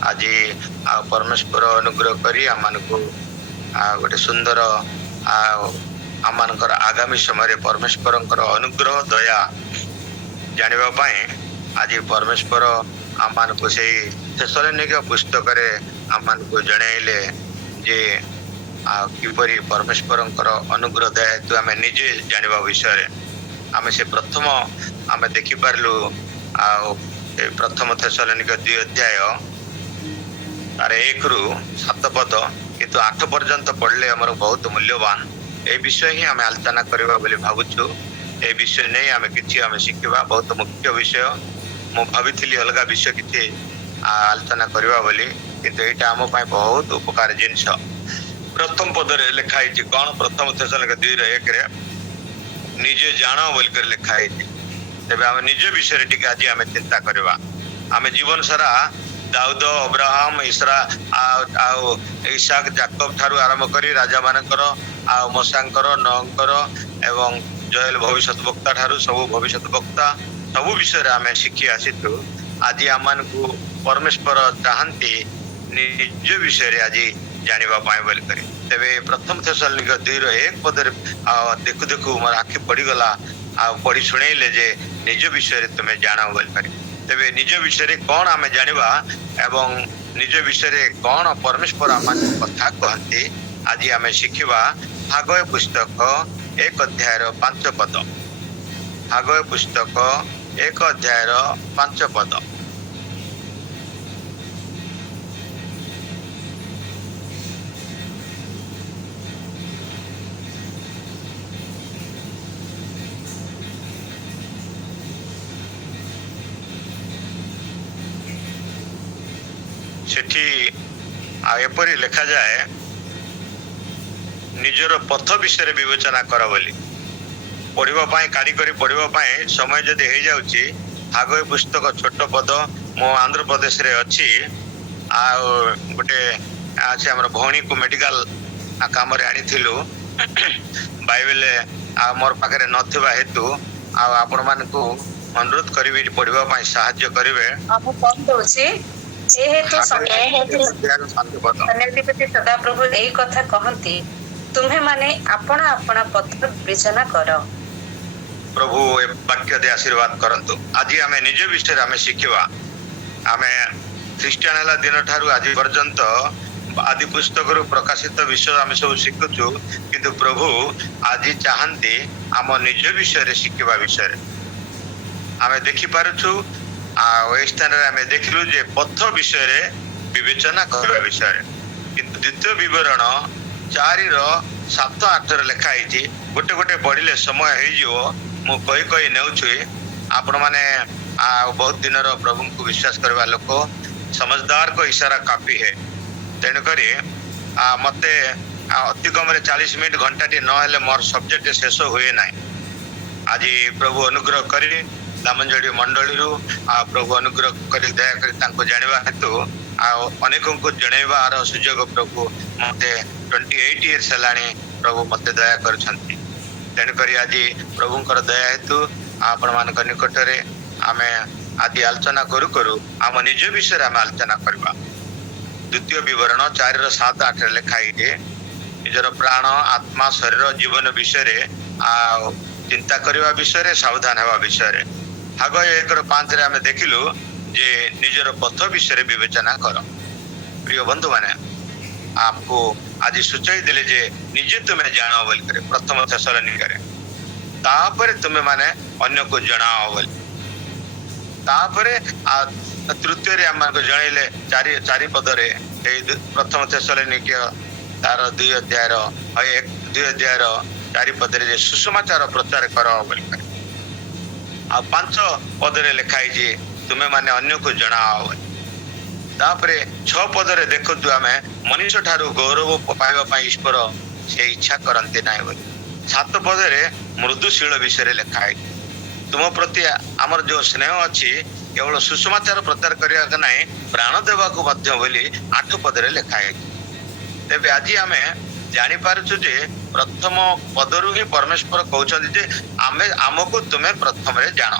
आज परमेश्वर अनुग्रह करी आमको गोटे सुंदर आमर आगामी समय परमेश्वर अनुग्रह दया जानापी आज परमेश्वर आमको से थेसलोनिक पुस्तक आमको जनइले जे किपरि परमेश्वर अनुग्रह दया हेतु आम निजे जाना विषय आम से प्रथम आम देखिपारू प्रथम थेसलोनिक 2 अध्याय तार 1 ରୁ 7 पद किंतु 8 पर्यंत पढ़ले आमर बहुत मूल्यवान ए विषय ही आम आलोचना करवा बोली भावुछु। ए विषय नहीं आम किछि आम शिखिबा बहुत मुख्य विषय मु भाविथिली अलगा विषय किछि आलोचना करवा बोली किंतु एटा आम पय बहुत उपकार जिंस। प्रथम पद रे लिखा है कौन प्रथम थेसलोनिक 2 रे 1 रे निजे जान बोल कर लिखा है। तेबे आम निज विषय टिके आज आम चिंता करवा। आम जीवन सारा दाऊद अब्राहम इसरा इसाक जाकब ठारू आरंभ करी राजा मानकर मसांकर नहंकर एवं जोएल भविष्यत वक्ता ठारू सब भविष्यत वक्ता सब विषय आम शिखी आसीथु। आज आम को परमेश्वर चाहती निज विषय आज जानिबा पाए बोल करी। तेबे प्रथम थेसलोनिक 2 रो 1 पद देखु देखु मोर आखि पड़ीगला पढ़ी शुणेले जे निज विषय तुम्हें जाना बोल करी। तेबे निज विषय कौन आम जानिबा एवं निज विषय कौन परमेश्वर आम कथा कहते आज आम शिखिबा। हागय पुस्तक 1 अध्याय 5 पद। हागय पुस्तक 1 अध्याय 5 पद। सेठी एपरी लिखा जाए निजर पथ विषय विवेचना कर बोली पढ़ापी काढ़ी पढ़ापी समय जदि हो जाऊँगी। हागय पुस्तक छोट पद मो आंध्र प्रदेश रे अच्छी गोटे अच्छे आम भौणी को मेडिकल काम आनी बाइबल मोर पाखे नथिबा हेतु आपण मानकु अनुरोध करी पढ़ापी साहाय्य करेंगे। जेहेतु सदा प्रभु यही कथा कहती तुम्हें माने अपना अपना पथ विवेचना कर। प्रभु वाक्य दे आशीर्वाद करंतु। आज आम निज विषय आम शिखिबा। आम ख्रीस्टियान है दिन ठारू आज पर्यंत आदि पुस्तक प्रकाशित विषय आम सब शिखुचु किंतु प्रभु आज चाहती आम निज विषय शिखिबा विषय आम देखि पारुछु। स्थान आम देखलु जे पथ विषय विवेचना करने विषय किंतु द्वितीय विवरण 4:7-8 लिखाई गोटे गोटे पढ़ले समय हो कही नेउछु। आपण माने बहुत दिन प्रभु को विश्वास करवा लोक समझदार को इशारा काफी है। तेणुक मते अति कम 40 मिनट घंटाटी नहेले मोर सब्जेक्ट शेष हुए ना। आज प्रभु अनुग्रह करी दामंजड़ी मंडली प्रभु अनुग्रह कर दया कर जाना हेतु अनेक को जनवार सुजोग प्रभु मत 28 इयर्स है प्रभु मत दया कर। तेणुक आज प्रभुंर दया हेतु आपण मान निकट में आम आदि आलोचना करू करू आम निज विषय आम आलोचना करवा। द्वितीय विवरण 4:7-8 लिखाई निजर प्राण आत्मा शरीर जीवन विषय चिंता करने विषय सावधान होगा विषय। हागय 1:5 आम देखिलु जे निजर पथ विषय विवेचना कर। प्रिय बंधु माने आपको आज सूचई दिले जे निजे तुम्हें जानो बोल करे प्रथम थेसलोनिक रे तापरे तुम्हें माने अन्य को जणाओ बोल। तापरे तृतीय रे हम को जणैले 4 पद रे प्रथम थेसलोनिक तार 2 अध्याय 4 पद रे सुसमाचार प्रचार कर बोल करे। 5 पद रे लिखाई जे तुम्हें माने अन्य को जणाओ। तापरे 6 पद रे देखु आम मनुष्य ठारू गौरव पाइबा ईश्वर से इच्छा करते ना बोली। 7 पद रे मृदुशील विषय लिखाई तुम प्रति आमर जो स्नेह अच्छी केवल सुसमाचार प्रचार करने ना प्राण देवा बोली 8 पद रे लिखाई। तेबे आज आम जापारु जे प्रथम पदरु ही परमेश्वर कहते जे आमको तुम्हें प्रथम रे जान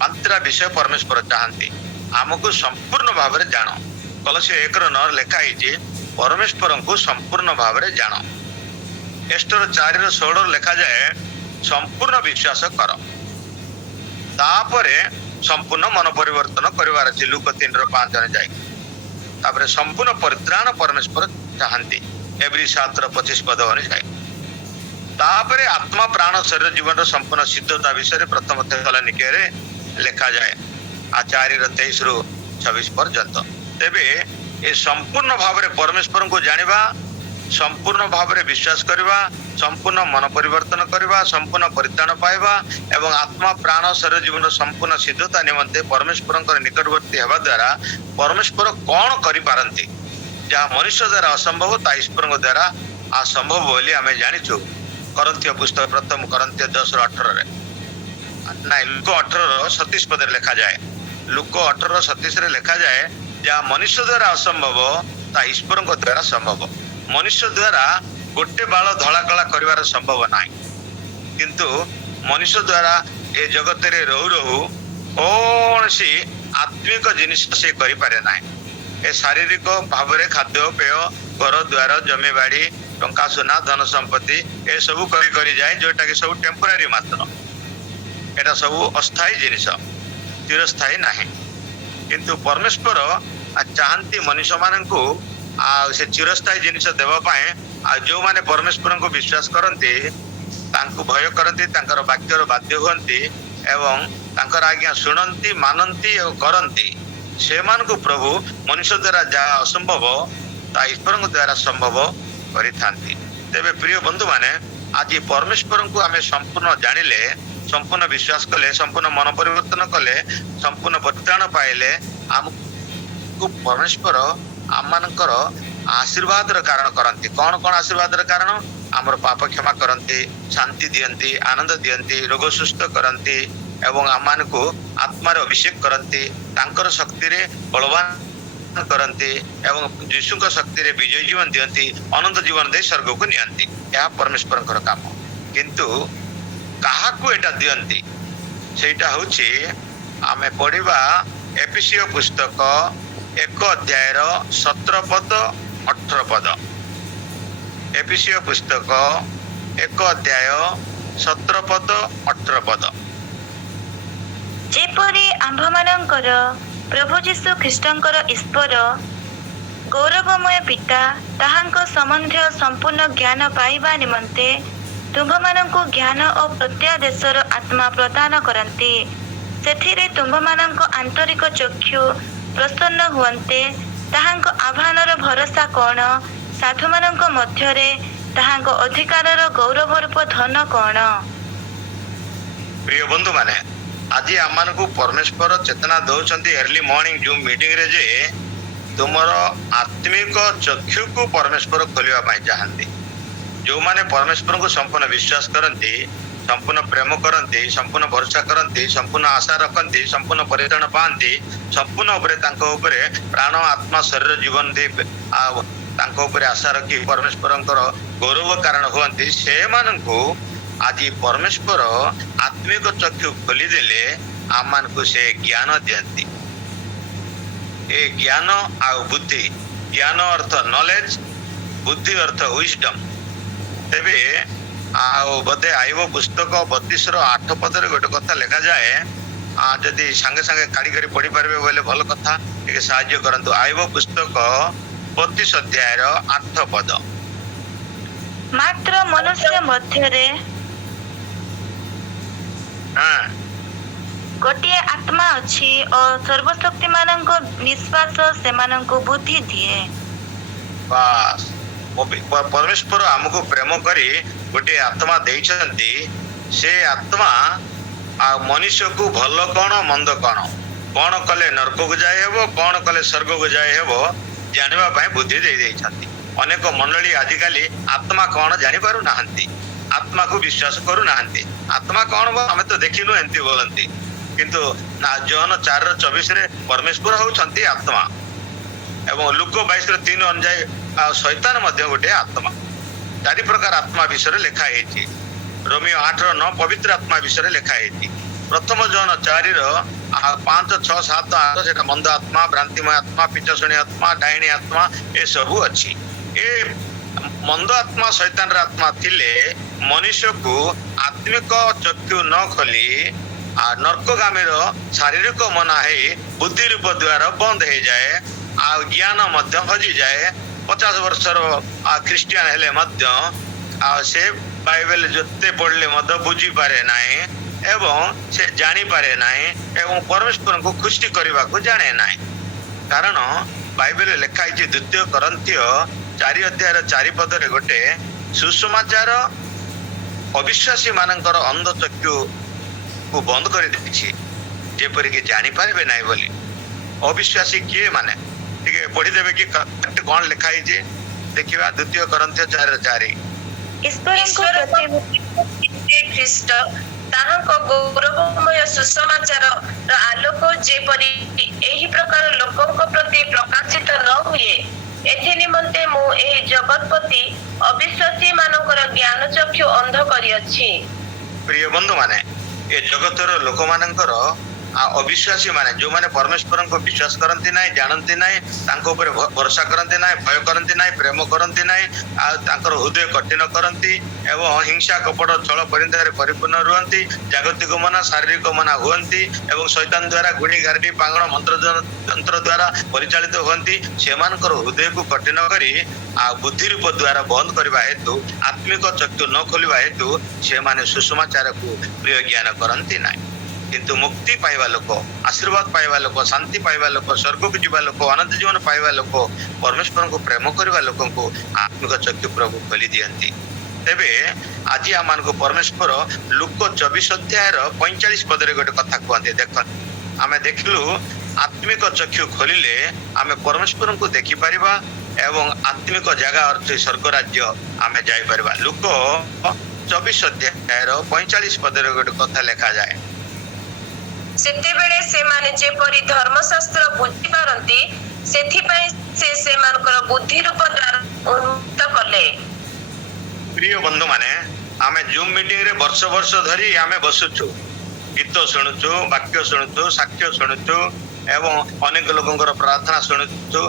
5टा विषय परमेश्वर चाहती आमको संपूर्ण भाव में जान କଲସିୟ 1:9 ଲେଖା ହେଇଛି ପରମେଶ୍ୱରଙ୍କୁ ସମ୍ପୂର୍ଣ୍ଣ ଭାବରେ ଜାଣ। ଏଷ୍ଟର 4:16 ଲେଖାଯାଏ ସମ୍ପୂର୍ଣ୍ଣ ବିଶ୍ୱାସ କର, ତାପରେ ସମ୍ପୂର୍ଣ୍ଣ ମନ ପରିବର୍ତ୍ତନ କରିବାର ଅଛି। ଲୁକ 3:5 ଯାଏ ତାପରେ ସମ୍ପୂର୍ଣ୍ଣ ପରିତ୍ରାଣ ପରମେଶ୍ୱର ଚାହାନ୍ତି, ଏବ୍ରୀ 7:25 ଅନୁଯାୟୀ। ତାପରେ ଆତ୍ମା ପ୍ରାଣ ଶରୀର ଜୀବନର ସମ୍ପୂର୍ଣ୍ଣ ସିଦ୍ଧତା ବିଷୟରେ ପ୍ରଥମ ତେସଲୋନିକେରେ ଲେଖାଯାଏ 4:23-26 ପର୍ଯ୍ୟନ୍ତ। ତେବେ ଏ ସମ୍ପୂର୍ଣ୍ଣ ଭାବରେ ପରମେଶ୍ୱରଙ୍କୁ ଜାଣିବା, ସମ୍ପୂର୍ଣ୍ଣ ଭାବରେ ବିଶ୍ୱାସ କରିବା, ସମ୍ପୂର୍ଣ୍ଣ ମନ ପରିବର୍ତ୍ତନ କରିବା, ସମ୍ପୂର୍ଣ୍ଣ ପରିତ୍ରାଣ ପାଇବା ଏବଂ ଆତ୍ମା ପ୍ରାଣ ଶରୀର ଜୀବନର ସମ୍ପୂର୍ଣ୍ଣ ସିଦ୍ଧତା ନିମନ୍ତେ ପରମେଶ୍ୱରଙ୍କର ନିକଟବର୍ତ୍ତୀ ହେବା ଦ୍ୱାରା ପରମେଶ୍ୱର କ'ଣ କରିପାରନ୍ତି? ଯାହା ମନୁଷ୍ୟ ଦ୍ୱାରା ଅସମ୍ଭବ ତାହା ଈଶ୍ୱରଙ୍କ ଦ୍ୱାରା ଅସମ୍ଭବ ବୋଲି ଆମେ ଜାଣିଛୁ। କରନ୍ଥୀୟ ପୁସ୍ତକ 1 କରନ୍ଥୀୟ 10:18 ନାଇଁ ଲୁକ 18:37 ଲେଖାଯାଏ। ଲୁକ 18:37 ଲେଖାଯାଏ ଯାହା ମନୁଷ୍ୟ ଦ୍ୱାରା ଅସମ୍ଭବ ତାହା ଈଶ୍ୱରଙ୍କ ଦ୍ୱାରା ସମ୍ଭବ। ମନୁଷ୍ୟ ଦ୍ୱାରା ଗୋଟେ ବାଳ ଧଳା କଳା କରିବାର ସମ୍ଭବ ନାହିଁ, କିନ୍ତୁ ମନୁଷ୍ୟ ଦ୍ୱାରା ଏ ଜଗତରେ ରହୁ ରହୁ କୌଣସି ଆତ୍ମିକ ଜିନିଷ ସେ କରିପାରେ ନାହିଁ। ଏ ଶାରୀରିକ ଭାବରେ ଖାଦ୍ୟ ପେୟ, ଘର ଦ୍ୱାର, ଜମିବାଡ଼ି, ଟଙ୍କା ସୁନା, ଧନ ସମ୍ପତ୍ତି ଏସବୁ କରି ଯାଏ, ଯୋଉଟାକି ସବୁ ଟେମ୍ପୋରାରୀ ମାତ୍ର। ଏଟା ସବୁ ଅସ୍ଥାୟୀ ଜିନିଷ, ଚିରସ୍ଥାୟୀ ନାହିଁ। କିନ୍ତୁ ପରମେଶ୍ୱର ଚାହାନ୍ତି ମନୁଷ୍ୟମାନଙ୍କୁ ଆଉ ସେ ଚିରସ୍ଥାୟୀ ଜିନିଷ ଦେବା ପାଇଁ। ଆଉ ଯେଉଁମାନେ ପରମେଶ୍ୱରଙ୍କୁ ବିଶ୍ୱାସ କରନ୍ତି, ତାଙ୍କୁ ଭୟ କରନ୍ତି, ତାଙ୍କର ବାକ୍ୟର ବାଧ୍ୟ ହୁଅନ୍ତି ଏବଂ ତାଙ୍କର ଆଜ୍ଞା ଶୁଣନ୍ତି, ମାନନ୍ତି ଓ କରନ୍ତି, ସେମାନଙ୍କୁ ପ୍ରଭୁ ମନୁଷ୍ୟ ଦ୍ୱାରା ଯାହା ଅସମ୍ଭବ ତାହା ଈଶ୍ୱରଙ୍କ ଦ୍ୱାରା ସମ୍ଭବ କରିଥାନ୍ତି। ତେବେ ପ୍ରିୟ ବନ୍ଧୁମାନେ, ଆଜି ପରମେଶ୍ୱରଙ୍କୁ ଆମେ ସମ୍ପୂର୍ଣ୍ଣ ଜାଣିଲେ, ସମ୍ପୂର୍ଣ୍ଣ ବିଶ୍ୱାସ କଲେ, ସମ୍ପୂର୍ଣ୍ଣ ମନ ପରିବର୍ତ୍ତନ କଲେ, ସମ୍ପୂର୍ଣ୍ଣ ପରିତ୍ରାଣ ପାଇଲେ, ଆମକୁ ପରମେଶ୍ୱର ଆମମାନଙ୍କର ଆଶୀର୍ବାଦର କାରଣ କରନ୍ତି। କ'ଣ କ'ଣ ଆଶୀର୍ବାଦର କାରଣ? ଆମର ପାପ କ୍ଷମା କରନ୍ତି, ଶାନ୍ତି ଦିଅନ୍ତି, ଆନନ୍ଦ ଦିଅନ୍ତି, ରୋଗ ସୁସ୍ଥ କରନ୍ତି ଏବଂ ଆମମାନଙ୍କୁ ଆତ୍ମାରେ ଅଭିଷେକ କରନ୍ତି, ତାଙ୍କର ଶକ୍ତିରେ ବଳବାନ କରନ୍ତି ଏବଂ ଯୀଶୁଙ୍କ ଶକ୍ତିରେ ବିଜୟ ଜୀବନ ଦିଅନ୍ତି, ଅନନ୍ତ ଜୀବନ ଦେଇ ସ୍ୱର୍ଗକୁ ନିଅନ୍ତି। ଏହା ପରମେଶ୍ୱରଙ୍କର କାମ। କିନ୍ତୁ କାହାକୁ ଏଇଟା ଦିଅନ୍ତି? ସେଇଟା ହେଉଛି ଆମେ ପଢ଼ିବା ଏଫେସୀୟ ପୁସ୍ତକ 1:17-18। ଏଫେସୀୟ ପୁସ୍ତକ 1:17-18। ଯେପରି ଆମ୍ଭମାନଙ୍କର ପ୍ରଭୁ ଯୀଶୁ ଖ୍ରୀଷ୍ଟଙ୍କର ଈଶ୍ୱର ଗୌରବମୟ ପିତା ତାହାଙ୍କ ସମ୍ବନ୍ଧୀୟ ସମ୍ପୂର୍ଣ୍ଣ ଜ୍ଞାନ ପାଇବା ନିମନ୍ତେ ତୁମ୍ଭମାନଙ୍କୁ ଜ୍ଞାନ ଓ ପ୍ରତ୍ୟାଦେଶର ଆତ୍ମା ପ୍ରଦାନ କରନ୍ତି। ସେଥିରେ ତୁମ୍ଭମାନଙ୍କ ଆନ୍ତରିକ ଚକ୍ଷୁ ପ୍ରସନ୍ନ ହୁଅନ୍ତେ, ତାହାଙ୍କ ଆହ୍ୱାନର ଭରସା କ'ଣ, ସାଧୁମାନଙ୍କ ମଧ୍ୟରେ ତାହାଙ୍କ ଅଧିକାରର ଗୌରବ ରୂପ ଧନ କ'ଣ। ପ୍ରିୟ ବନ୍ଧୁମାନେ, ଆଜି ଆମମାନଙ୍କୁ ପରମେଶ୍ୱର ଚେତନା ଦେଉଛନ୍ତି ଏର୍ଲି ମର୍ଣ୍ଣିଂ ଜୁମ୍ ମିଟିଂରେ ଯେ ତୁମର ଆତ୍ମିକ ଚକ୍ଷୁକୁ ପରମେଶ୍ୱର ଖୋଲିବା ପାଇଁ ଚାହାନ୍ତି। ଯେଉଁମାନେ ପରମେଶ୍ୱରଙ୍କୁ ସମ୍ପୂର୍ଣ୍ଣ ବିଶ୍ୱାସ କରନ୍ତି, ସମ୍ପୂର୍ଣ୍ଣ ପ୍ରେମ କରନ୍ତି, ସମ୍ପୂର୍ଣ୍ଣ ଭରସା କରନ୍ତି, ସମ୍ପୂର୍ଣ୍ଣ ଆଶା ରଖନ୍ତି, ସମ୍ପୂର୍ଣ୍ଣ ପରିତ୍ରାଣ ପାଆନ୍ତି, ସମ୍ପୂର୍ଣ୍ଣ ଉପରେ ତାଙ୍କ ଉପରେ ପ୍ରାଣ ଆତ୍ମା ଶରୀର ଜୀବନ ଦେଇ ଆଉ ତାଙ୍କ ଉପରେ ଆଶା ରଖି ପରମେଶ୍ୱରଙ୍କର ଗୌରବ କାରଣ ହୁଅନ୍ତି, ସେମାନଙ୍କୁ ଆଜି ପରମେଶ୍ୱର ଆତ୍ମିକ ଚକ୍ଷୁ ଖୋଲିଦେଲେ ଆମମାନଙ୍କୁ ସେ ଜ୍ଞାନ ଦିଅନ୍ତି। ଏ ଜ୍ଞାନ ଆଉ ବୁଦ୍ଧି, ଜ୍ଞାନ ଅର୍ଥ ନଲେଜ, ବୁଦ୍ଧି ଅର୍ଥ ୱିଜଡମ୍। ତେବେ ଆଉ ବୋଧେ ଆଇବ ପୁସ୍ତକ 32:8 ଗୋଟେ କଥା ଲେଖାଯାଏ, ଯଦି ସାଙ୍ଗେ ସାଙ୍ଗେ କାଢ଼ି କରି ପଢ଼ିପାରିବେ ବୋଇଲେ ଭଲ କଥା, ଟିକେ ସାହାଯ୍ୟ କରନ୍ତୁ। ଆଇବ ପୁସ୍ତକ 32:8। ମାତ୍ର ମନୁଷ୍ୟ ମଧ୍ୟରେ ଗୋଟିଏ ଆତ୍ମା ଅଛି ଓ ସର୍ବଶକ୍ତିମାନଙ୍କ ନିଶ୍ୱାସ ସେମାନଙ୍କୁ ବୁଦ୍ଧି ଦିଏ। ବାସ୍, ପରମେଶ୍ୱର ଆମକୁ ପ୍ରେମ କରି ଗୋଟିଏ ଆତ୍ମା ଦେଇଛନ୍ତି। ସେ ଆତ୍ମା ଆଉ ମନୁଷ୍ୟକୁ ଭଲ କ'ଣ ମନ୍ଦ କ'ଣ, କ'ଣ କଲେ ନର୍କକୁ ଯାଇ ହେବ, କ'ଣ କଲେ ସ୍ୱର୍ଗକୁ ଯାଇ ହେବ ଜାଣିବା ପାଇଁ ବୁଦ୍ଧି ଦେଇଛନ୍ତି। ଅନେକ ମଣ୍ଡଳୀ ଆଜିକାଲି ଆତ୍ମା କ'ଣ ଜାଣିପାରୁନାହାନ୍ତି, ଆତ୍ମାକୁ ବିଶ୍ୱାସ କରୁନାହାନ୍ତି। ଆତ୍ମା କ'ଣ ଆମେ ତ ଦେଖିନୁ ଏମିତି ବୋଲନ୍ତି। କିନ୍ତୁ ଜହନ 4:24 ପରମେଶ୍ୱର ହେଉଛନ୍ତି ଆତ୍ମା ଏବଂ ଲୁକ 22:3 ଅନୁଯାୟୀ ଶୈତାନ ମଧ୍ୟ ଗୋଟିଏ ଆତ୍ମା। 4 ପ୍ରକାର ଆତ୍ମା ବିଷୟରେ ଲେଖା ହେଇଛି। ରୋମିଓ 8:9 ପବିତ୍ର ଆତ୍ମା ବିଷୟରେ ଲେଖା ହେଇଛି। ପ୍ରଥମ ଜହନ 4 ପାଞ୍ଚ ଛଅ ସାତ ଆଠ ସେଟା ମନ୍ଦ ଆତ୍ମା, ଭ୍ରାନ୍ତିମୟ ଆତ୍ମା, ପିଚଶୁଣୀ ଆତ୍ମା, ଡାଇଣୀ ଆତ୍ମା ଏସବୁ ଅଛି। ଏ ମନ୍ଦ ଆତ୍ମା ଶୈତାନର ଆତ୍ମା ଥିଲେ ମନୁଷ୍ୟକୁ ଆତ୍ମିକ ଚକ୍ଷୁ ନ ଖୋଲି ନର୍କଗାମୀର ଶାରୀରିକ ମନା ହେଇ ବୁଦ୍ଧି ରୂପ ଦ୍ୱାର ବନ୍ଦ ହେଇଯାଏ, ଆଉ ଜ୍ଞାନ ମଧ୍ୟ ହଜିଯାଏ। 50 ବର୍ଷର ଖ୍ରୀଷ୍ଟିଆନ ହେଲେ ମଧ୍ୟ ଆଉ ସେ ବାଇବେଲ ଯେତେ ପଢିଲେ ମଧ୍ୟ ବୁଝିପାରେ ନାହିଁ ଏବଂ ସେ ଜାଣିପାରେ ନାହିଁ ଏବଂ ପରମେଶ୍ୱରଙ୍କୁ ଖୁସି କରିବାକୁ ଜାଣେ ନାହିଁ। କାରଣ ବାଇବେଲରେ ଲେଖା ହେଇଛି 2 କରନ୍ଥୀୟ 4 ଅଧ୍ୟାୟର 4 ପଦରେ ଗୋଟେ ସୁସମାଚାର ଅବିଶ୍ୱାସୀ ମାନଙ୍କର ଅନ୍ଧ ଚକ୍ଷୁକୁ ବନ୍ଦ କରିଦେଇଛି, ଯେପରିକି ଜାଣିପାରିବେ ନାହିଁ ବୋଲି। ଅବିଶ୍ୱାସୀ କିଏ ମାନେ ଟିକେ ପଢିଦେବେ କି କଣ ଲେଖା ହେଇଛି ଦେଖିବା। 2 କରନ୍ଥୀୟ 4:4 ଖ୍ରୀଷ୍ଟ ତାହାଙ୍କ ଗୌରବମୟ ସୁସମାଚାରର ଆଲୋକ ଯେପରି ଏହି ପ୍ରକାର ଲୋକଙ୍କ ପ୍ରତି ପ୍ରକାଶିତ ନ ହୁଏ, ଏଥି ନିମନ୍ତେ ମୁଁ ଏହି ଜଗତପତି ଅବିଶ୍ୱାସୀ ମାନଙ୍କର ଜ୍ଞାନ ଚକ୍ଷୁ ଅନ୍ଧ କରିଅଛି। ପ୍ରିୟ ବନ୍ଧୁ ମାନେ, ଏ ଜଗତର ଲୋକମାନଙ୍କର ଅବିଶ୍ୱାସୀ ମାନେ ଯୋଉମାନେ ପରମେଶ୍ୱରଙ୍କୁ ବିଶ୍ୱାସ କରନ୍ତି ନାହିଁ, ଜାଣନ୍ତି ନାହିଁ, ତାଙ୍କ ଉପରେ ଭରସା କରନ୍ତି ନାହିଁ, ଭୟ କରନ୍ତି ନାହିଁ, ପ୍ରେମ କରନ୍ତି ନାହିଁ, ଆଉ ତାଙ୍କର ହୃଦୟ କଠିନ କରନ୍ତି ଏବଂ ହିଂସା କପଟ ଛଳ ପରିନ୍ଦାରେ ପରିପୂର୍ଣ୍ଣ ରୁହନ୍ତି, ଜାଗତିକ ମନା ଶାରୀରିକ ମନା ହୁଅନ୍ତି ଏବଂ ଶୈତାନ ଦ୍ୱାରା ଗୁଣି ଗାରେଡ଼ି ପାଙ୍ଗଣ ମନ୍ତ୍ରତନ୍ତ୍ର ଦ୍ୱାରା ପରିଚାଳିତ ହୁଅନ୍ତି। ସେମାନଙ୍କର ହୃଦୟକୁ କଠିନ କରି ବୁଦ୍ଧି ରୂପ ଦ୍ୱାରା ବନ୍ଦ କରିବା ହେତୁ, ଆତ୍ମିକ ଚକ୍ଷୁ ନ ଖୋଲିବା ହେତୁ ସେମାନେ ସୁସମାଚାରକୁ ପ୍ରିୟ ଜ୍ଞାନ କରନ୍ତି ନାହିଁ। କିନ୍ତୁ ମୁକ୍ତି ପାଇବା ଲୋକ, ଆଶୀର୍ବାଦ ପାଇବା ଲୋକ, ଶାନ୍ତି ପାଇବା ଲୋକ, ସ୍ୱର୍ଗକୁ ଯିବା ଲୋକ, ଅନନ୍ତ ଜୀବନ ପାଇବା ଲୋକ, ପରମେଶ୍ୱରଙ୍କୁ ପ୍ରେମ କରିବା ଲୋକଙ୍କୁ ଆତ୍ମିକ ଚକ୍ଷୁ ପ୍ରଭୁ ଖୋଲି ଦିଅନ୍ତି। ତେବେ ଆଜି ଆମମାନଙ୍କୁ ପରମେଶ୍ୱର ଲୁକ 24 ଅଧ୍ୟାୟର 45 ପଦରେ ଗୋଟେ କଥା କୁହନ୍ତି। ଦେଖନ୍ତୁ, ଆମେ ଦେଖିଲୁ ଆତ୍ମିକ ଚକ୍ଷୁ ଖୋଲିଲେ ଆମେ ପରମେଶ୍ୱରଙ୍କୁ ଦେଖିପାରିବା ଏବଂ ଆତ୍ମିକ ଜାଗା ଅର୍ଥ ସ୍ୱର୍ଗ ରାଜ୍ୟ ଆମେ ଯାଇପାରିବା। ଲୁକ 24 ଅଧ୍ୟାୟର 45 ପଦରେ ଗୋଟେ କଥା ଲେଖାଯାଏ, ସେତେବେଳେ ସେମାନେ ଯେପରି ଧର୍ମଶାସ୍ତ୍ର ବୁଝିପାରନ୍ତି, ସେଥିପାଇଁ ସେ ସେମାନଙ୍କର ବୁଦ୍ଧି ରୂପ ଦ୍ୱାରା ଉନ୍ମୁକ୍ତ କଲେ। ପ୍ରିୟ ବନ୍ଧୁ ମାନେ, ଆମେ ଜୁମ୍ ମିଟିଂରେ ବର୍ଷ ବର୍ଷ ଧରି ଆମେ ବସୁଛୁ, ଗୀତ ଶୁଣୁଛୁ, ବାକ୍ୟ ଶୁଣୁଛୁ, ସାକ୍ଷ୍ୟ ଶୁଣୁଛୁ ଏବଂ ଅନେକ ଲୋକଙ୍କର ପ୍ରାର୍ଥନା ଶୁଣୁଛୁ,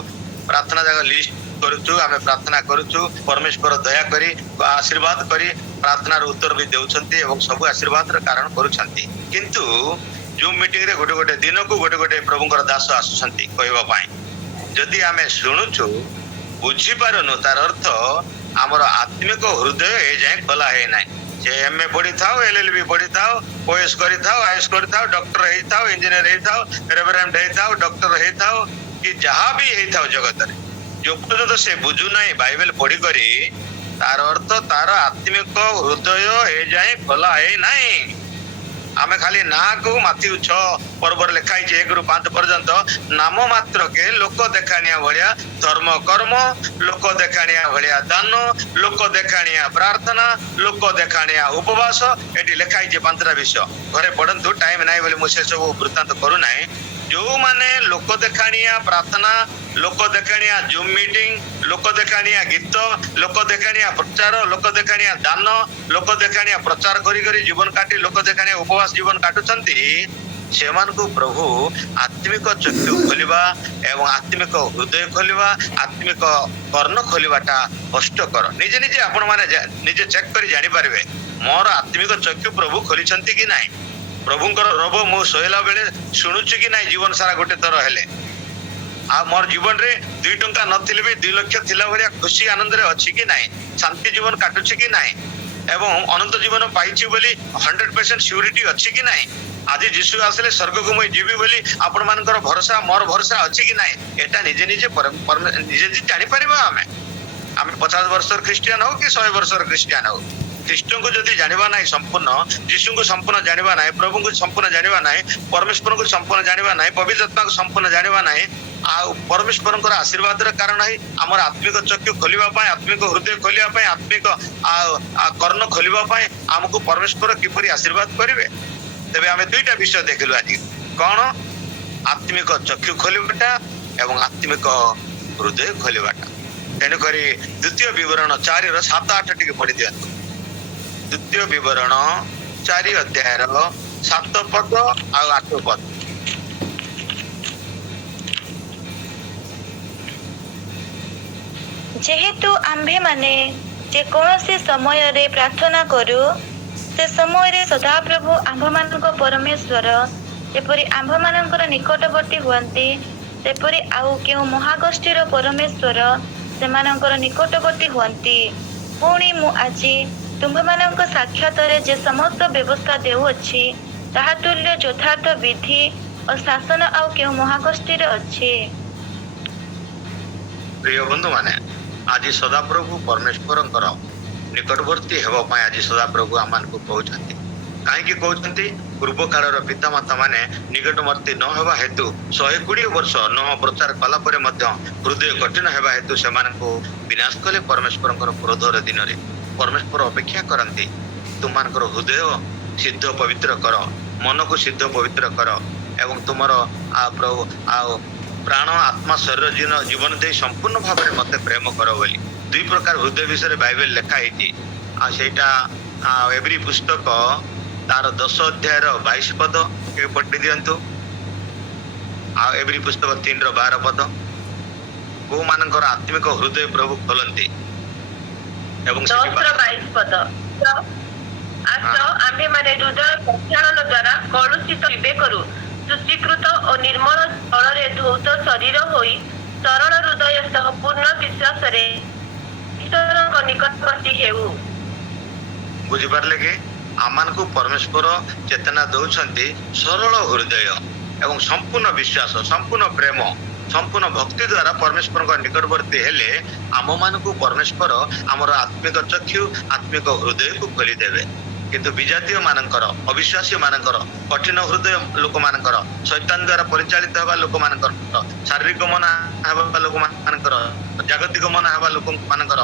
ପ୍ରାର୍ଥନା ଯାକ ଲିଷ୍ଟ କରୁଛୁ, ଆମେ ପ୍ରାର୍ଥନା କରୁଛୁ। ପରମେଶ୍ୱର ଦୟା କରି ଆଶୀର୍ବାଦ କରି ପ୍ରାର୍ଥନାର ଉତ୍ତର ବି ଦେଉଛନ୍ତି ଏବଂ ସବୁ ଆଶୀର୍ବାଦର କାରଣ କରୁଛନ୍ତି। କିନ୍ତୁ ଜୁମ୍ ମିଟିଂରେ ଗୋଟେ ଦିନକୁ ଗୋଟେ ପ୍ରଭୁଙ୍କର ଦାସ ଆସୁଛନ୍ତି କହିବା ପାଇଁ। ଯଦି ଆମେ ଶୁଣୁଛୁ ବୁଝିପାରୁନୁ, ତାର ଅର୍ଥ ଆମର ଆତ୍ମିକ ହୃଦୟ ଏ ଯାଏଁ ଖୋଲା ହେଇନାହିଁ। ସେ MA ପଢିଥାଉ, LLB ପଢିଥାଉ, OS କରିଥାଉ, IS କରିଥାଉ, ଡକ୍ଟର ହେଇଥାଉ, ଇଞ୍ଜିନିୟର ହେଇଥାଉ, ରେଭରେଣ୍ଡ ହେଇଥାଉ, ଡକ୍ଟର ହେଇଥାଉ କି ଯାହା ବି ହେଇଥାଉ ଜଗତରେ, ଯୋଉ ପର୍ଯ୍ୟନ୍ତ ସେ ବୁଝୁନାହିଁ ବାଇବେଲ ପଢିକରି, ତାର ଅର୍ଥ ତାର ଆତ୍ମିକ ହୃଦୟ ଏ ଯାଏଁ ଖୋଲା ହେଇନାହିଁ। ଆମେ ଖାଲି ନାଁକୁ ମାଥିଉ 6 ପର୍ବରେ ଲେଖା ହେଇଛି 1 ରୁ 5 ପର୍ଯ୍ୟନ୍ତ, ନାମ ମାତ୍ରକେ ଲୋକ ଦେଖାଣିଆ ଭଳିଆ ଧର୍ମ କର୍ମ, ଲୋକ ଦେଖାଣିଆ ଭଳିଆ ଦାନ, ଲୋକ ଦେଖାଣିଆ ପ୍ରାର୍ଥନା, ଲୋକ ଦେଖାଣିଆ ଉପବାସ, ଏଠି ଲେଖା ହେଇଛି 5ଟା ବିଷୟ। ଘରେ ପଢନ୍ତୁ, ଟାଇମ ନାହିଁ ବୋଲି ମୁଁ ସେ ସବୁ ବୃତ୍ତାନ୍ତ କରୁନାହିଁ। ଯୋଉମାନେ ଲୋକ ଦେଖାଣିଆ ପ୍ରାର୍ଥନା, ଲୋକ ଦେଖାଣିଆ ଜୁମ୍ ମିଟିଂ, ଲୋକ ଦେଖାଣିଆ ଗୀତ, ଲୋକ ଦେଖାଣିଆ ପ୍ରଚାର, ଲୋକ ଦେଖାଣିଆ ଦାନ, ଲୋକ ଦେଖାଣିଆ ପ୍ରଚାର କରି ଜୀବନ କାଟି, ଲୋକ ଦେଖାଣିଆ ଉପବାସ ଜୀବନ କାଟୁଛନ୍ତି, ସେମାନଙ୍କୁ ପ୍ରଭୁ ଆତ୍ମିକ ଚକ୍ଷୁ ଖୋଲିବା ଏବଂ ଆତ୍ମିକ ହୃଦୟ ଖୋଲିବା, ଆତ୍ମିକ କର୍ଣ୍ଣ ଖୋଲିବାଟା କଷ୍ଟକର। ନିଜେ ନିଜେ ଆପଣ ମାନେ ନିଜେ ଚେକ୍ କରି ଜାଣିପାରିବେ ମୋର ଆତ୍ମିକ ଚକ୍ଷୁ ପ୍ରଭୁ ଖୋଲିଛନ୍ତି କି ନାହିଁ। ପ୍ରଭୁଙ୍କର ରବ ମୁଁ ଶୋଇଲା ବେଳେ ଶୁଣୁଛି କି ନାହିଁ ଜୀବନ ସାରା ଗୋଟେ ଥର ହେଲେ। ଆଉ ମୋର ଜୀବନରେ 2 ଟଙ୍କା ନଥିଲେ ବି 2 ଲକ୍ଷ ଥିଲା ଭଳିଆ ଖୁସି ଆନନ୍ଦରେ ଅଛି କି ନାହିଁ, ଶାନ୍ତି ଜୀବନ କାଟୁଛି କି ନାହିଁ ଏବଂ ଅନନ୍ତ ଜୀବନ ପାଇଛି ବୋଲି 100% ସିଉରିଟି ଅଛି କି ନାହିଁ। ଆଜି ଯୀଶୁ ଆସିଲେ ସ୍ୱର୍ଗକୁ ମୁଁ ଯିବି ବୋଲି ଆପଣ ମାନଙ୍କର ଭରସା, ମୋର ଭରସା ଅଛି କି ନାହିଁ, ଏଟା ନିଜେ ନିଜେ ଜାଣିପାରିବା। ଆମେ 50 ବର୍ଷର ଖ୍ରୀଷ୍ଟିଆନ ହଉ କି 100 ବର୍ଷର ଖ୍ରୀଷ୍ଟିଆନ ହଉ, ଖ୍ରୀଷ୍ଟଙ୍କୁ ଯଦି ଜାଣିବା ନାହିଁ ସମ୍ପୂର୍ଣ୍ଣ, ଯୀଶୁଙ୍କୁ ସମ୍ପୂର୍ଣ୍ଣ ଜାଣିବା ନାହିଁ, ପ୍ରଭୁଙ୍କୁ ସମ୍ପୂର୍ଣ୍ଣ ଜାଣିବା ନାହିଁ, ପରମେଶ୍ୱରଙ୍କୁ ସମ୍ପୂର୍ଣ୍ଣ ଜାଣିବା ନାହିଁ, ପବିତ୍ର ଆତ୍ମାକୁ ସମ୍ପୂର୍ଣ୍ଣ ଜାଣିବା ନାହିଁ, ଆଉ ପରମେଶ୍ୱରଙ୍କର ଆଶୀର୍ବାଦର କାରଣ ହିଁ ଆମର ଆତ୍ମିକ ଚକ୍ଷୁ ଖୋଲିବା ପାଇଁ, ଆତ୍ମିକ ହୃଦୟ ଖୋଲିବା ପାଇଁ, ଆତ୍ମିକ କର୍ଣ୍ଣ ଖୋଲିବା ପାଇଁ ଆମକୁ ପରମେଶ୍ୱର କିପରି ଆଶୀର୍ବାଦ କରିବେ। ତେବେ ଆମେ 2ଟା ବିଷୟ ଦେଖିଲୁ ଆଜି, କଣ? ଆତ୍ମିକ ଚକ୍ଷୁ ଖୋଲିବାଟା ଏବଂ ଆତ୍ମିକ ହୃଦୟ ଖୋଲିବାଟା। ତେଣୁକରି 2 ବିବରଣ 4ର 7-8 ଟିକେ ପଢି ଦିଅନ୍ତୁ। 2 ବିବରଣ 4 ଅଧ୍ୟାୟର 7 ପଦ ଆଉ 8 ପଦ। ଯେହେତୁ ଆମ୍ଭେମାନେ ଯେକୌଣସି ସମୟରେ ପ୍ରାର୍ଥନା କରୁ, ସେ ସମୟରେ ସଦାପ୍ରଭୁ ଆମ୍ଭମାନଙ୍କ ପରମେଶ୍ୱର ଯେପରି ଆମ୍ଭମାନଙ୍କର ନିକଟବର୍ତ୍ତୀ ହୁଅନ୍ତି, ସେପରି ଆଉ କେଉଁ ମହାଗୋଷ୍ଠୀର ପରମେଶ୍ୱର ସେମାନଙ୍କର ନିକଟବର୍ତ୍ତୀ ହୁଅନ୍ତି। ପୁଣି ମୁଁ ଆଜି ତୁମ୍ଭମାନଙ୍କ ସାକ୍ଷାତରେ ଯେ ସମସ୍ତ ବ୍ୟବସ୍ଥା ଦେଉଅଛି, ତାହା ତୁଲ୍ୟ ଯଥାର୍ଥ ବିଧି ଓ ଶାସନ ଆଉ କେଉଁ ମହାଗୋଷ୍ଠୀରେ ଅଛି? ପ୍ରିୟ ବନ୍ଧୁମାନେ, ଆଜି ସଦାପ୍ରଭୁ ପରମେଶ୍ୱରଙ୍କର ନିକଟବର୍ତ୍ତୀ ହେବା ପାଇଁ ଆଜି ସଦାପ୍ରଭୁ ଆମମାନଙ୍କୁ କହୁଛନ୍ତି। କାହିଁକି କହୁଛନ୍ତି? ପୂର୍ବ କାଳର ପିତାମାତା ମାନେ ନିକଟବର୍ତ୍ତୀ ନ ହେବା ହେତୁ 120 ବର୍ଷ ନହ ପ୍ରଚାର କଲା ପରେ ମଧ୍ୟ ହୃଦୟ କଠିନ ହେବା ହେତୁ ସେମାନଙ୍କୁ ବିନାଶ କଲେ ପରମେଶ୍ୱରଙ୍କର କ୍ରୋଧର ଦିନରେ। ପରମେଶ୍ୱର ଅପେକ୍ଷା କରନ୍ତି, ତୁମମାନଙ୍କର ହୃଦୟ ସିଦ୍ଧ ପବିତ୍ର କର, ମନକୁ ସିଦ୍ଧ ପବିତ୍ର କର ଏବଂ ତୁମର ପ୍ରଭୁ ପ୍ରାଣ ଆତ୍ମା ଶରୀର ଜୀବନ ଦେଇ ସମ୍ପୂର୍ଣ୍ଣ ଭାବରେ ମୋତେ ପ୍ରେମ କର ବୋଲି। ଦୁଇ ପ୍ରକାର ହୃଦୟ ବିଷୟରେ ବାଇବେଲ ଲେଖା ହେଇଛି। ଆଉ ସେଇଟା ଏଭ୍ରି ପୁସ୍ତକ ତାର 10 ଅଧ୍ୟାୟର 22 ପଦ ପଢି ଦିଅନ୍ତୁ। ଆଉ ଏଭ୍ରି ପୁସ୍ତକ 3ର 12 ପଦ। କୋଉମାନଙ୍କର ଆତ୍ମିକ ହୃଦୟ ପ୍ରଭୁ ଖୋଲନ୍ତି ଏବଂ 10ର 22 ପଦ। ଆସ ଆମ୍ଭେମାନେ ହୃଦୟ ପ୍ରକ୍ଷାଳନ ଦ୍ୱାରା କଳୁଷିତ ବିବେକରୁ ଶୁଚୀକୃତ ଓ ନିର୍ମଳ ଜଳରେ ଧୌତ ଶରୀର ହୋଇ ସରଳ ହୃଦୟ ସହ ପୂର୍ଣ୍ଣ ବିଶ୍ୱାସରେ ଈଶ୍ୱରଙ୍କ ନିକଟବର୍ତ୍ତୀ ହେଉ। ବୁଝିପାରିଲେ କି? ଆମମାନଙ୍କୁ ପରମେଶ୍ୱର ଚେତନା ଦଉଛନ୍ତି ସରଳ ହୃଦୟ ଏବଂ ସମ୍ପୂର୍ଣ୍ଣ ବିଶ୍ୱାସ, ସମ୍ପୂର୍ଣ୍ଣ ପ୍ରେମ, ସମ୍ପୂର୍ଣ୍ଣ ଭକ୍ତି ଦ୍ୱାରା ପରମେଶ୍ୱରଙ୍କ ନିକଟବର୍ତ୍ତୀ ହେଲେ ଆମମାନଙ୍କୁ ପରମେଶ୍ୱର ଆମର ଆତ୍ମିକ ଚକ୍ଷୁ, ଆତ୍ମିକ ହୃଦୟକୁ ଖୋଲିଦେବେ। କିନ୍ତୁ ବିଜାତୀୟ ମାନଙ୍କର, ଅବିଶ୍ୱାସୀ ମାନଙ୍କର, କଠିନ ହୃଦୟ ଲୋକମାନଙ୍କର, ଶୈତାନ ଦ୍ୱାରା ପରିଚାଳିତ ହେବା ଲୋକମାନଙ୍କର, ଶାରୀରିକ ମନ ହେବା ଲୋକମାନଙ୍କର, ଜାଗତିକ ମନ ହେବା ଲୋକମାନଙ୍କର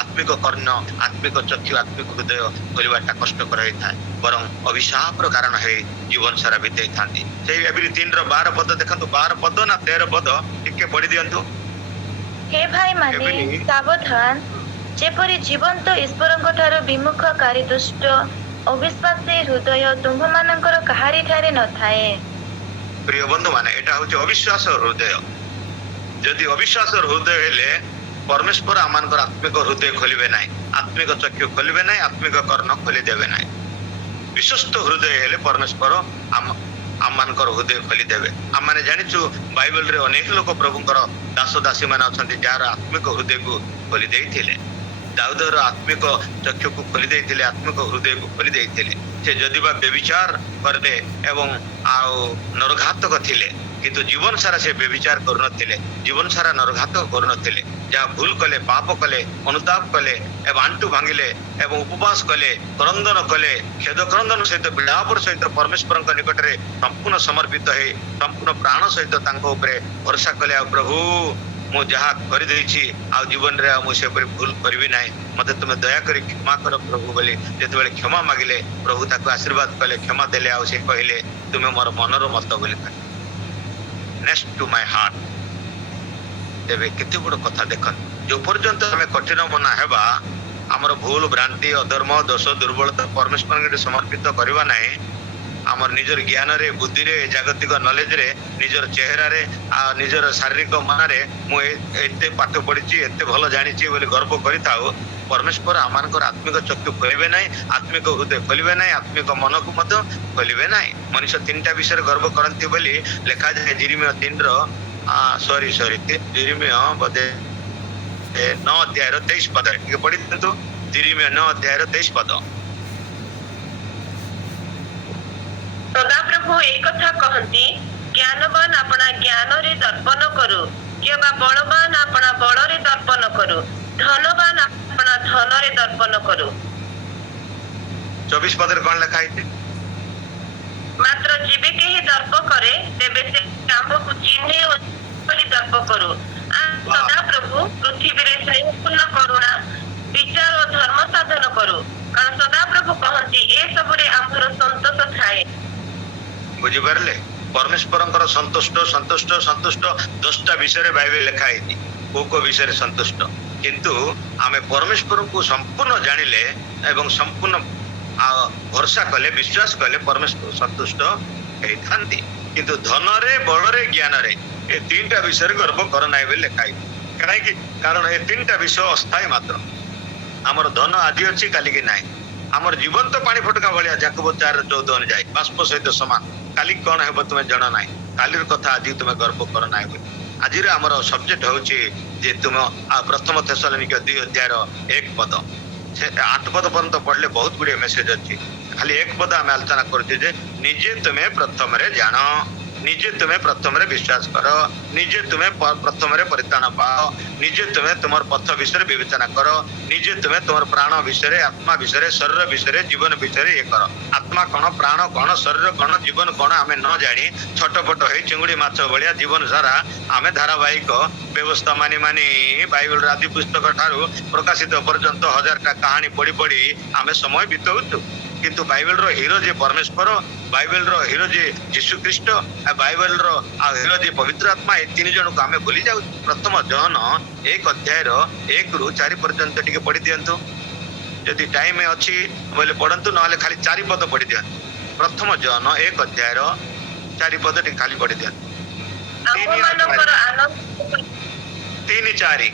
ଆତ୍ମିକ କର୍ଣ୍ଣ, ଆତ୍ମିକ ଚକ୍ଷୁ, ଆତ୍ମିକ ହୃଦୟ ଖୋଲିବାଟା କଷ୍ଟକର ହେଇଥାଏ। ବରଂ ଅଭିଶାପର କାରଣ ହେଇ ଜୀବନ ସାରା ବିତେଇଥାନ୍ତି। ସେଇ ଏଭ୍ରି 3ର 12 ପଦ ଦେଖନ୍ତୁ। 12 ପଦ ନା 13 ପଦ ଟିକେ ପଢି ଦିଅନ୍ତୁ। ହେ ଭାଇମାନେ, ସାବଧାନ, ଯେପରି ଜୀବନ୍ତ ଈଶ୍ୱରଙ୍କ ଠାରୁ ବିମୁଖକାରୀ ଦୁଷ୍ଟ ଅବିଶ୍ୱାସୀ ହୃଦୟ ତୁମ୍ଭମାନଙ୍କର କାହାରିଠାରେ ନଥାଏ। ପ୍ରିୟ ବନ୍ଧୁମାନେ, ଏଇଟା ହଉଛି ଅବିଶ୍ୱାସ ହୃଦୟ। ଯଦି ଅବିଶ୍ୱାସ ହୃଦୟ ହେଲେ ପରମେଶ୍ୱର ଆମମାନଙ୍କର ଆତ୍ମିକ ହୃଦୟ ଖୋଲିବେ ନାହିଁ, ଆତ୍ମିକ ଚକ୍ଷୁ ଖୋଲିବେ ନାହିଁ, ଆତ୍ମିକ କର୍ଣ୍ଣ ଖୋଲିଦେବେ ନାହିଁ। ବିଶ୍ୱସ୍ତ ହୃଦୟ ହେଲେ ପରମେଶ୍ୱର ଆମମାନଙ୍କର ହୃଦୟ ଖୋଲିଦେବେ। ଆମମାନେ ଜାଣିଛୁ ବାଇବେଲରେ ଅନେକ ଲୋକ ପ୍ରଭୁଙ୍କର ଦାସ ଦାସୀ ମାନେ ଅଛନ୍ତି ଯାହାର ଆତ୍ମିକ ହୃଦୟକୁ ଖୋଲି ଦେଇଥିଲେ। ଦାଉଦର ଆତ୍ମିକ ଚକ୍ଷୁକୁ ଖୋଲି ଦେଇଥିଲେ, ଆତ୍ମିକ ହୃଦୟକୁ ଖୋଲି ଦେଇଥିଲେ। ସେ ଯଦି ବା ବ୍ୟଭିଚାର କରିଲେ ଏବଂ ନରଘାତକ ଥିଲେ, କିନ୍ତୁ ଜୀବନ ସାରା ସେ ବ୍ୟଭିଚାର କରୁନଥିଲେ, ଜୀବନ ସାରା ନରଘାତକ କରୁନଥିଲେ। ଯାହା ଭୁଲ କଲେ, ପାପ କଲେ, ଅନୁତାପ କଲେ ଏବଂ ଆଣ୍ଟୁ ଭାଙ୍ଗିଲେ ଏବଂ ଉପବାସ କଲେ, କ୍ରନ୍ଦନ କଲେ, ଖେଦ କ୍ରନ୍ଦନ ସହିତ ବିଳାପର ସହିତ ପରମେଶ୍ୱରଙ୍କ ନିକଟରେ ସମ୍ପୂର୍ଣ୍ଣ ସମର୍ପିତ ହେଇ ସମ୍ପୂର୍ଣ୍ଣ ପ୍ରାଣ ସହିତ ତାଙ୍କ ଉପରେ ଭରସା କଲେ। ଆଉ ପ୍ରଭୁ, ମୁଁ ଯାହା କରିଦେଇଛି ଆଉ ଜୀବନରେ ଆଉ ମୁଁ ସେପରି ଭୁଲ କରିବି ନାହିଁ, ମୋତେ ତୁମେ ଦୟାକରି କ୍ଷମା କର ପ୍ରଭୁ ବୋଲି ଯେତେବେଳେ କ୍ଷମା ମାଗିଲେ, ପ୍ରଭୁ ତାକୁ ଆଶୀର୍ବାଦ କଲେ, କ୍ଷମା ଦେଲେ। ଆଉ ସେ କହିଲେ, ତୁମେ ମୋର ମନର ମତ ବୋଲି ନେକ୍ସଟ ଟୁ ମାଇ ହାର୍ଟ। ତେବେ କେତେ ବଡ଼ କଥା ଦେଖନ୍ତୁ। ଯୋଉ ପର୍ଯ୍ୟନ୍ତ ଆମେ କଠିନ ମନା ହେବା, ଆମର ଭୁଲ, ଭ୍ରାନ୍ତି, ଅଧର୍ମ, ଦୋଷ, ଦୁର୍ବଳତା ପରମେଶ୍ୱରଙ୍କୁ ସମର୍ପିତ କରିବା ନାହିଁ, ଆମର ନିଜର ଜ୍ଞାନରେ, ବୁଦ୍ଧିରେ, ଜାଗତିକ ନଲେଜରେ, ନିଜର ଚେହେରାରେ ଆଉ ନିଜର ଶାରୀରିକ ମନରେ ମୁଁ ଏତେ ପାଠ ପଢିଛି, ଏତେ ଭଲ ଜାଣିଛି ବୋଲି ଗର୍ବ କରିଥାଉ, ପରମେଶ୍ୱର ଆମମାନଙ୍କର ଆତ୍ମିକ ଚକ୍ଷୁ ଖୋଲିବେ ନାହିଁ, ଆତ୍ମିକ ହୃଦୟ ଖୋଲିବେ ନାହିଁ, ଆତ୍ମିକ ମନକୁ ମଧ୍ୟ ଖୋଲିବେ ନାହିଁ। ମଣିଷ 3ଟା ବିଷୟରେ ଗର୍ବ କରନ୍ତି ବୋଲି ଲେଖାଯାଏ ଜିରିମିୟ 3ର ଜିରିମିୟ ବୋଧେ 9 ଅଧ୍ୟାୟର 23 ପଦରେ ଟିକେ ପଢି ଦିଅନ୍ତୁ। ଜିରିମିୟ 9 ଅଧ୍ୟାୟର 23 ପଦ। ସଦାପ୍ରଭୁ এই କଥା କହନ୍ତି, ଜ୍ଞାନବାନ ଆପଣା ଜ୍ଞାନରେ ଦର୍ପଣ କରୁ, କିମ୍ବା ବଳବାନ ଆପଣା ବଳରେ ଦର୍ପଣ କରୁ, ଧନବାନ ଆପଣା ଧନରେ ଦର୍ପଣ କରୁ। 24 ପଦରେ କଣ ଲେଖା ହେଇଛି? ମାତ୍ର ଯେବେ କେହି ଦର୍ପ କରେ, ତେବେ ସେ ଆମ୍ଭକୁ ଚିହ୍ନେ ବୋଲି ଦର୍ପ କରୁ। ସଦାପ୍ରଭୁ ପୃଥିବୀରେ ସ୍ନେହପୂର୍ଣ୍ଣ କରୁଣା, ବିଚାର ଓ ଧର୍ମ ସାଧନ କରୁ, କାରଣ ସଦାପ୍ରଭୁ କହନ୍ତି ଏସବୁରେ ଆମ୍ଭର ସନ୍ତୋଷ ଥାଏ। ବୁଝିପାରିଲେ? ପରମେଶ୍ୱରଙ୍କର ସନ୍ତୁଷ୍ଟ ସନ୍ତୁଷ୍ଟ ସନ୍ତୁଷ୍ଟ 10ଟା ବିଷୟରେ ବାଇବେଲ ଲେଖା ହେଇଛି। କୋଉ କୋଉ ବିଷୟରେ ସନ୍ତୁଷ୍ଟ? କିନ୍ତୁ ଆମେ ପରମେଶ୍ୱରଙ୍କୁ ସମ୍ପୂର୍ଣ୍ଣ ଜାଣିଲେ ଏବଂ ସମ୍ପୂର୍ଣ୍ଣ ଭରସା କଲେ, ବିଶ୍ୱାସ କଲେ ପରମେଶ୍ୱର ସନ୍ତୁଷ୍ଟ ହେଇଥାନ୍ତି। କିନ୍ତୁ ଧନରେ, ବଳରେ, ଜ୍ଞାନରେ ଏ 3ଟା ବିଷୟରେ ଗର୍ବ କର ନାହିଁ ବୋଲି ଲେଖା ହେଇଛି। କାହିଁକି? କାରଣ ଏ ତିନିଟା ବିଷୟ ଅସ୍ଥାୟୀ ମାତ୍ର। ଆମର ଧନ ଆଜି ଅଛି କାଲି କି ନାହିଁ। ଆମର ଜୀବନ ତ ପାଣି ଫଟକା ଭଳିଆ, ଯାକବ 4:14 ଅନୁଯାୟୀ ବାଷ୍ପ ସହିତ ସମାନ। କାଲି କଣ ହେବ ତୁମେ ଜଣା ନାହିଁ। କାଲିର କଥା ଆଜି ତୁମେ ଗର୍ବ କର ନାହିଁ ବୋଲି। ଆଜିର ଆମର ସବଜେକ୍ଟ ହଉଛି ଯେ ତୁମ ପ୍ରଥମ ଥେସଲୋନିକ 2 ଅଧ୍ୟାୟର 1 ପଦ। ସେ 8 ପଦ ପର୍ଯ୍ୟନ୍ତ ପଢିଲେ ବହୁତ ଗୁଡିଏ ମେସେଜ ଅଛି। ଖାଲି 1 ପଦ ଆମେ ଆଲୋଚନା କରୁଛୁ ଯେ ନିଜେ ତୁମେ ପ୍ରଥମରେ ଜାଣ, ନିଜେ ତୁମେ ପ୍ରଥମରେ ବିଶ୍ୱାସ କର, ନିଜେ ତୁମେ ପ୍ରଥମରେ ପରିତ୍ରାଣ ପାଅ, ନିଜେ ତୁମେ ତୁମର ପଥ ବିଷୟରେ ବିବେଚନା କର, ନିଜେ ତୁମେ ତୁମର ପ୍ରାଣ ବିଷୟରେ, ଆତ୍ମା ବିଷୟରେ, ଶରୀର ବିଷୟରେ, ଜୀବନ ବିଷୟରେ ଇଏ କର। ଆତ୍ମା କଣ, ପ୍ରାଣ କଣ, ଶରୀର କଣ, ଜୀବନ କଣ ଆମେ ନ ଜାଣି ଛଟପଟ ହେଇ ଚିଙ୍ଗୁଡି ମାଛ ଭଳିଆ ଜୀବନ ସାରା ଆମେ ଧାରାବାହିକ ବ୍ୟବସ୍ଥା ମାନି ବାଇବେଲର ଆଦି ପୁସ୍ତକ ଠାରୁ ପ୍ରକାଶିତ ପର୍ଯ୍ୟନ୍ତ 1000ଟା କାହାଣୀ ପଢି ପଢି ଆମେ ସମୟ ବିତଉଛୁ। କିନ୍ତୁ ବାଇବେଲର ହିରୋ ଯେ ପରମେଶ୍ୱର, ବାଇବେଲର ହିରୋ ଯେ ଯୀଶୁ ଖ୍ରୀଷ୍ଟ, ବାଇବେଲର ହିରୋ ଯେ ପବିତ୍ର ଆତ୍ମା, ଏ 3 ଜଣଙ୍କୁ ଆମେ ଭୁଲି ଯାଉଛୁ। ପ୍ରଥମ ଜହନ 1 ଅଧ୍ୟାୟର 1ରୁ 4 ପର୍ଯ୍ୟନ୍ତ ଟିକେ ପଢି ଦିଅନ୍ତୁ। ଯଦି ଟାଇମ ଅଛି ବୋଲେ ପଢନ୍ତୁ, ନହେଲେ ଖାଲି 4 ପଦ ପଢି ଦିଅନ୍ତୁ। ପ୍ରଥମ ଜହନ 1 ଅଧ୍ୟାୟର 4 ପଦ ଟିକେ ଖାଲି ପଢି ଦିଅନ୍ତୁ। ଆମମାନଙ୍କର ଆନନ୍ଦ 3-4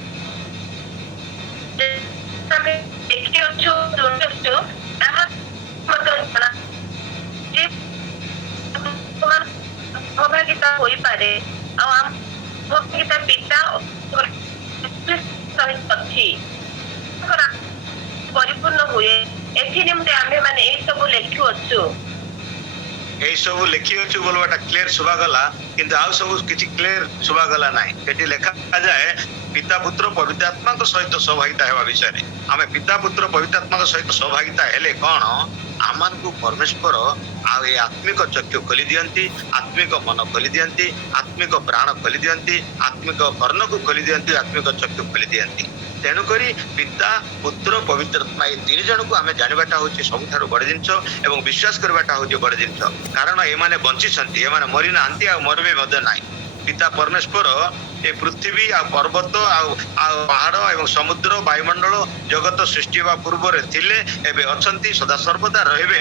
ଆମେ ଦେଖିଅଛୁ, ଶୁଣିଅଛୁ, ତାହା ମଧ୍ୟ ଜଣା ଯେ ଅଭାଗିତା ହୋଇପାରେ, ଆଉ ଆମ ଅଭାଗିତା ପିତା ସହିତ ଅଛି, ପରିପୂର୍ଣ୍ଣ ହୁଏ। ଏଥି ନିମନ୍ତେ ଆମ୍ଭେମାନେ ଏସବୁ ଲେଖୁଅଛୁ। এই ସବୁ ଲେଖିଅଛୁ ବୋଲବାଟା କ୍ଲିୟର ଶୁଭାଗଲା, କିନ୍ତୁ ଆଉ ସବୁ କିଛି କ୍ଲିୟର ଶୁଭାଗଲା ନାହିଁ। ସେଠି ଲେଖାଯାଏ ପିତା ପୁତ୍ର ପବିତ୍ର ଆତ୍ମାଙ୍କ ସହିତ ସହଭାଗିତା ହେବା ବିଷୟରେ। ଆମେ ପିତା ପୁତ୍ର ପବିତ୍ର ଆତ୍ମାଙ୍କ ସହିତ ସହଭାଗିତା ହେଲେ କଣ, ଆମମାନଙ୍କୁ ପରମେଶ୍ୱର ଆଉ ଏ ଆତ୍ମିକ ଚକ୍ଷୁ ଖୋଲି ଦିଅନ୍ତି, ଆତ୍ମିକ ମନ ଖୋଲି ଦିଅନ୍ତି, ଆତ୍ମିକ ପ୍ରାଣ ଖୋଲି ଦିଅନ୍ତି, ଆତ୍ମିକ କର୍ଣ୍ଣକୁ ଖୋଲି ଦିଅନ୍ତି, ଆତ୍ମିକ ଚକ୍ଷୁ ଖୋଲି ଦିଅନ୍ତି। ତେଣୁକରି ପିତା ପୁତ୍ର ପବିତ୍ର ଆତ୍ମା ଏ 3 ଜଣଙ୍କୁ ଆମେ ଜାଣିବାଟା ହଉଛି ସବୁଠାରୁ ବଡ ଜିନିଷ ଏବଂ ବିଶ୍ୱାସ କରିବାଟା ହଉଛି ବଡ ଜିନିଷ। କାରଣ ଏମାନେ ବଞ୍ଚିଛନ୍ତି, ଏମାନେ ମରି ନାହାନ୍ତି, ଆଉ ମରିବେ ମଧ୍ୟ ନାହିଁ। ପିତା ପରମେଶ୍ୱର ଏ ପୃଥିବୀ ଆଉ ପର୍ବତ ଆଉ ପାହାଡ ଏବଂ ସମୁଦ୍ର, ବାୟୁମଣ୍ଡଳ, ଜଗତ ସୃଷ୍ଟି ହେବା ପୂର୍ବରେ ଥିଲେ, ଏବେ ଅଛନ୍ତି, ସଦାସର୍ବଦା ରହିବେ।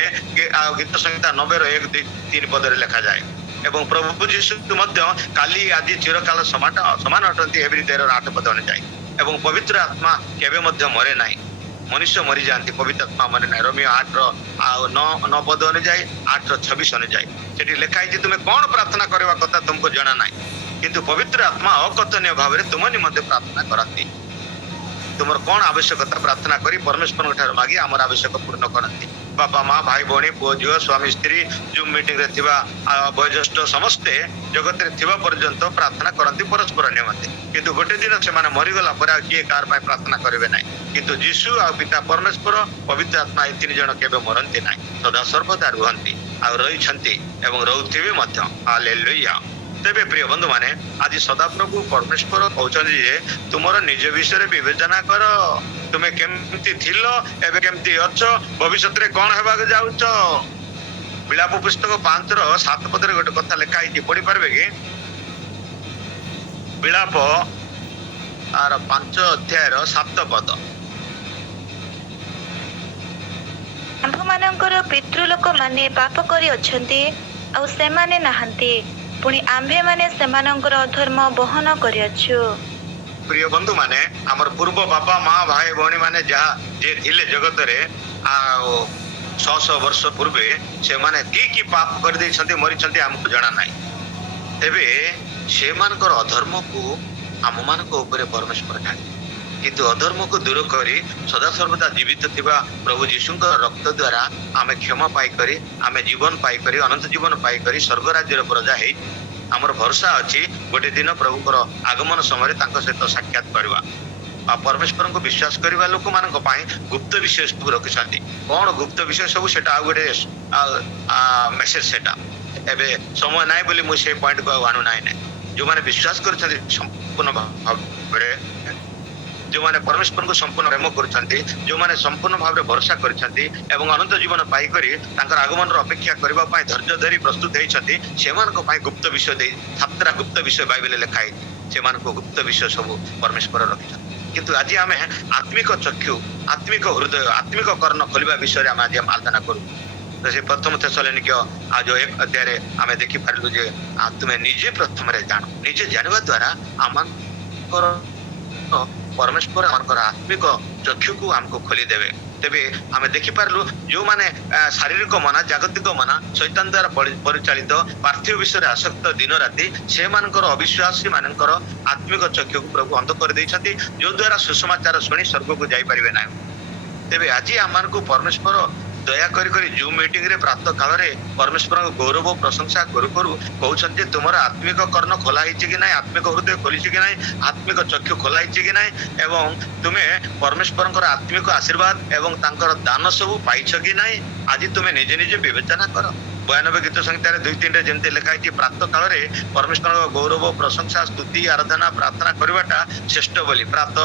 ଆଉ ଗୀତ ସଂହିତା 90ର 1-2-3 ପଦରେ ଲେଖାଯାଏ। ଏବଂ ପ୍ରଭୁ ଯୀଶୁ ମଧ୍ୟ କାଲି ଆଜି ଚିରକାଳ ସମାନ ଅଟନ୍ତି, ହେବ୍ରୀ 13ର 8 ପଦ ଅନୁଯାୟୀ। ଏବଂ ପବିତ୍ର ଆତ୍ମା କେବେ ମଧ୍ୟ ମରେ ନାହିଁ। ମନୁଷ୍ୟ ମରିଯାଆନ୍ତି, ପବିତ୍ର ଆତ୍ମା ମରେ ନାହିଁ। ରୋମିଓ 8ର 9 ପଦ ଅନୁଯାୟୀ, 8ର 26 ଅନୁଯାୟୀ ସେଠି ଲେଖା ହେଇଛି ତୁମେ କଣ ପ୍ରାର୍ଥନା କରିବା କଥା ତୁମକୁ ଜଣା ନାହିଁ, କିନ୍ତୁ ପବିତ୍ର ଆତ୍ମା ଅକଥନୀୟ ଭାବରେ ତୁମ ନିମନ୍ତେ ପ୍ରାର୍ଥନା କରନ୍ତି। ତୁମର କଣ ଆବଶ୍ୟକତା ପ୍ରାର୍ଥନା କରି ପରମେଶ୍ୱରଙ୍କ ଠାରୁ ମାଗି ଆମର ଆବଶ୍ୟକ ପୂର୍ଣ୍ଣ କରନ୍ତି। ବାପା ମା, ଭାଇ ଭଉଣୀ, ପୁଅ ଝିଅ, ସ୍ୱାମୀ ସ୍ତ୍ରୀ, ଜୁମ୍ ମିଟିଂରେ ଥିବା ବୟୋଜ୍ୟେଷ୍ଠ ସମସ୍ତେ ଜଗତରେ ଥିବା ପର୍ଯ୍ୟନ୍ତ ପ୍ରାର୍ଥନା କରନ୍ତି ପରସ୍ପର ନିମନ୍ତେ। କିନ୍ତୁ ଗୋଟେ ଦିନ ସେମାନେ ମରିଗଲା ପରେ ଆଉ କିଏ କାହାର ପାଇଁ ପ୍ରାର୍ଥନା କରିବେ ନାହିଁ। କିନ୍ତୁ ଯୀଶୁ ଆଉ ପିତା ପରମେଶ୍ୱର ପବିତ୍ର ଆତ୍ମା ଏ 3 ଜଣ କେବେ ମରନ୍ତି ନାହିଁ, ସଦା ସର୍ବଦା ରୁହନ୍ତି, ଆଉ ରହିଛନ୍ତି ଏବଂ ରହୁଥିବେ ମଧ୍ୟ। ହାଲେଲୁୟା। ତେବେ ପ୍ରିୟ ବନ୍ଧୁମାନେ, ଆଜି ସଦାପ୍ରଭୁ ପରମେଶ୍ୱର କହୁଛନ୍ତି ଯେ ତୁମର ନିଜ ବିଷୟରେ ବିବେଚନା କର। ତୁମେ କେମିତି ଥିଲ, ଏବେ କେମିତି ଅଛ, ଭବିଷ୍ୟତରେ କଣ ହେବାକୁ ଯାଉଛ। ବିଳାପ ପୁସ୍ତକ 5ର 7 ପଦରେ ଗୋଟେ କଥା ଲେଖା ହେଇଛି, ପଢିପାରିବେ କି? ବିଳାପ 5 ଅଧ୍ୟାୟର 7 ପଦ। ଆମ୍ଭମାନଙ୍କର ପିତୃଲୋକମାନେ ପାପ କରିଅଛନ୍ତି, ଆଉ ସେମାନେ ନାହାନ୍ତି, ପୁଣି ଆମ୍ଭେମାନେ ସେମାନଙ୍କର ଅଧର୍ମ ବହନ କରିଅଛୁ। ପ୍ରିୟ ବନ୍ଧୁମାନେ, ଆମର ପୂର୍ବ ବାପା ମା, ଭାଇ ଭଉଣୀ ମାନେ ଯାହା ଯେ ଥିଲେ ଜଗତରେ ଆଉ 600 ବର୍ଷ ପୂର୍ବେ, ସେମାନେ କି ପାପ କରିଦେଇଛନ୍ତି, ମରିଛନ୍ତି, ଆମକୁ ଜଣା ନାହିଁ। ତେବେ ସେମାନଙ୍କର ଅଧର୍ମକୁ ଆମମାନଙ୍କ ଉପରେ ପରମେଶ୍ୱର ଢାଳି, କିନ୍ତୁ ଅଧର୍ମକୁ ଦୂର କରି ସଦାସର୍ବଦା ଜୀବିତ ଥିବା ପ୍ରଭୁ ଯୀଶୁଙ୍କର ରକ୍ତ ଦ୍ୱାରା ଆମେ କ୍ଷମା ପାଇକରି, ଆମେ ଜୀବନ ପାଇକରି, ଅନନ୍ତ ଜୀବନ ପାଇକରି ସ୍ୱର୍ଗ ରାଜ୍ୟର ପ୍ରଜା ହେଇ ଆମର ଭରସା ଅଛି ଗୋଟେ ଦିନ ପ୍ରଭୁଙ୍କର ଆଗମନ ସମୟରେ ତାଙ୍କ ସହିତ ସାକ୍ଷାତ କରିବା। ଆଉ ପରମେଶ୍ୱରଙ୍କୁ ବିଶ୍ୱାସ କରିବା ଲୋକମାନଙ୍କ ପାଇଁ ଗୁପ୍ତ ବିଷୟ ସବୁ ରଖିଛନ୍ତି। କଣ ଗୁପ୍ତ ବିଷୟ ସବୁ, ସେଟା ଆଉ ଗୋଟେ ମେସେଜ। ସେଟା ଏବେ ସମୟ ନାହିଁ ବୋଲି ମୁଁ ସେ ପଏଣ୍ଟକୁ ଆଉ ଆଣୁନାହିଁ। ଯୋଉମାନେ ବିଶ୍ୱାସ କରିଛନ୍ତି ସମ୍ପୂର୍ଣ୍ଣ ଭାବରେ, ଯେଉଁମାନେ ପରମେଶ୍ୱରଙ୍କୁ ସମ୍ପୂର୍ଣ୍ଣ ପ୍ରେମ କରୁଛନ୍ତି, ଯେଉଁମାନେ ସମ୍ପୂର୍ଣ୍ଣ ଭାବରେ ଭରସା କରିଛନ୍ତି ଏବଂ ଅନନ୍ତ ଜୀବନ ପାଇକରି ତାଙ୍କର ଆଗମନର ଅପେକ୍ଷା କରିବା ପାଇଁ ଧୈର୍ଯ୍ୟ ଧରି ପ୍ରସ୍ତୁତ ହେଇଛନ୍ତି, ସେମାନଙ୍କ ପାଇଁ ଗୁପ୍ତ ବିଷୟ ଦେଇ 7ଟା ଗୁପ୍ତ ବିଷୟ ବାଇବେଲରେ ଲେଖା ହେଇଛି। ସେମାନଙ୍କୁ ଗୁପ୍ତ ବିଷୟ ସବୁ ପରମେଶ୍ୱର ରଖିଛନ୍ତି। କିନ୍ତୁ ଆଜି ଆମେ ଆତ୍ମିକ ଚକ୍ଷୁ, ଆତ୍ମିକ ହୃଦୟ, ଆତ୍ମିକ କର୍ଣ୍ଣ ଖୋଲିବା ବିଷୟରେ ଆମେ ଆଜି ଆଲୋଚନା କରୁ। ତ ସେ ପ୍ରଥମ ଥେସଲୋନିକ ଆଉ ଯୋଉ 1 ଅଧ୍ୟାୟରେ ଆମେ ଦେଖିପାରିଲୁ ଯେ ତୁମେ ନିଜେ ପ୍ରଥମରେ ଜାଣ। ନିଜେ ଜାଣିବା ଦ୍ୱାରା ଆମଙ୍କର परमेश्वर आमकर आत्मिक चक्षु को हमको खोली देवे तेबे आमे देखि पारलु जो माने शारीरिक मना जागतिक मना शैतान द्वारा परिचालित पार्थिव विषय आसक्त दिन राति से मानकर अविश्वासी मानकर आत्मिक चक्षु को प्रभु अंध कर दैछथि जो द्वारा सुसमाचार शुणी स्वर्ग को जाई परिबे ना तेबे आज आमान को परमेश्वर दया करी करी जूम मीटिंग रे प्रातः काल रे परमेश्वर गौरव प्रशंसा करू करू कहउछन जे तुमर आत्मिक कर्ण खोला हिची कि नाही आत्मिक हृदय खोलिछि कि नाही आत्मिक चक्षु खोला हिची कि नाही एवं तुमे परमेश्वरଙ୍କର आत्मिक आशीर्वाद एवं तांकर दान सब पाइछ कि नाही आज तुमे निजे निजे विवेचना कर 92 गीत संहितार 2-3 जेमते लिखा है प्रातः काल रे परमेश्वर गौरव प्रशंसा स्तुति आराधना प्रार्थना करवाटा श्रेष्ठ बोली प्रातः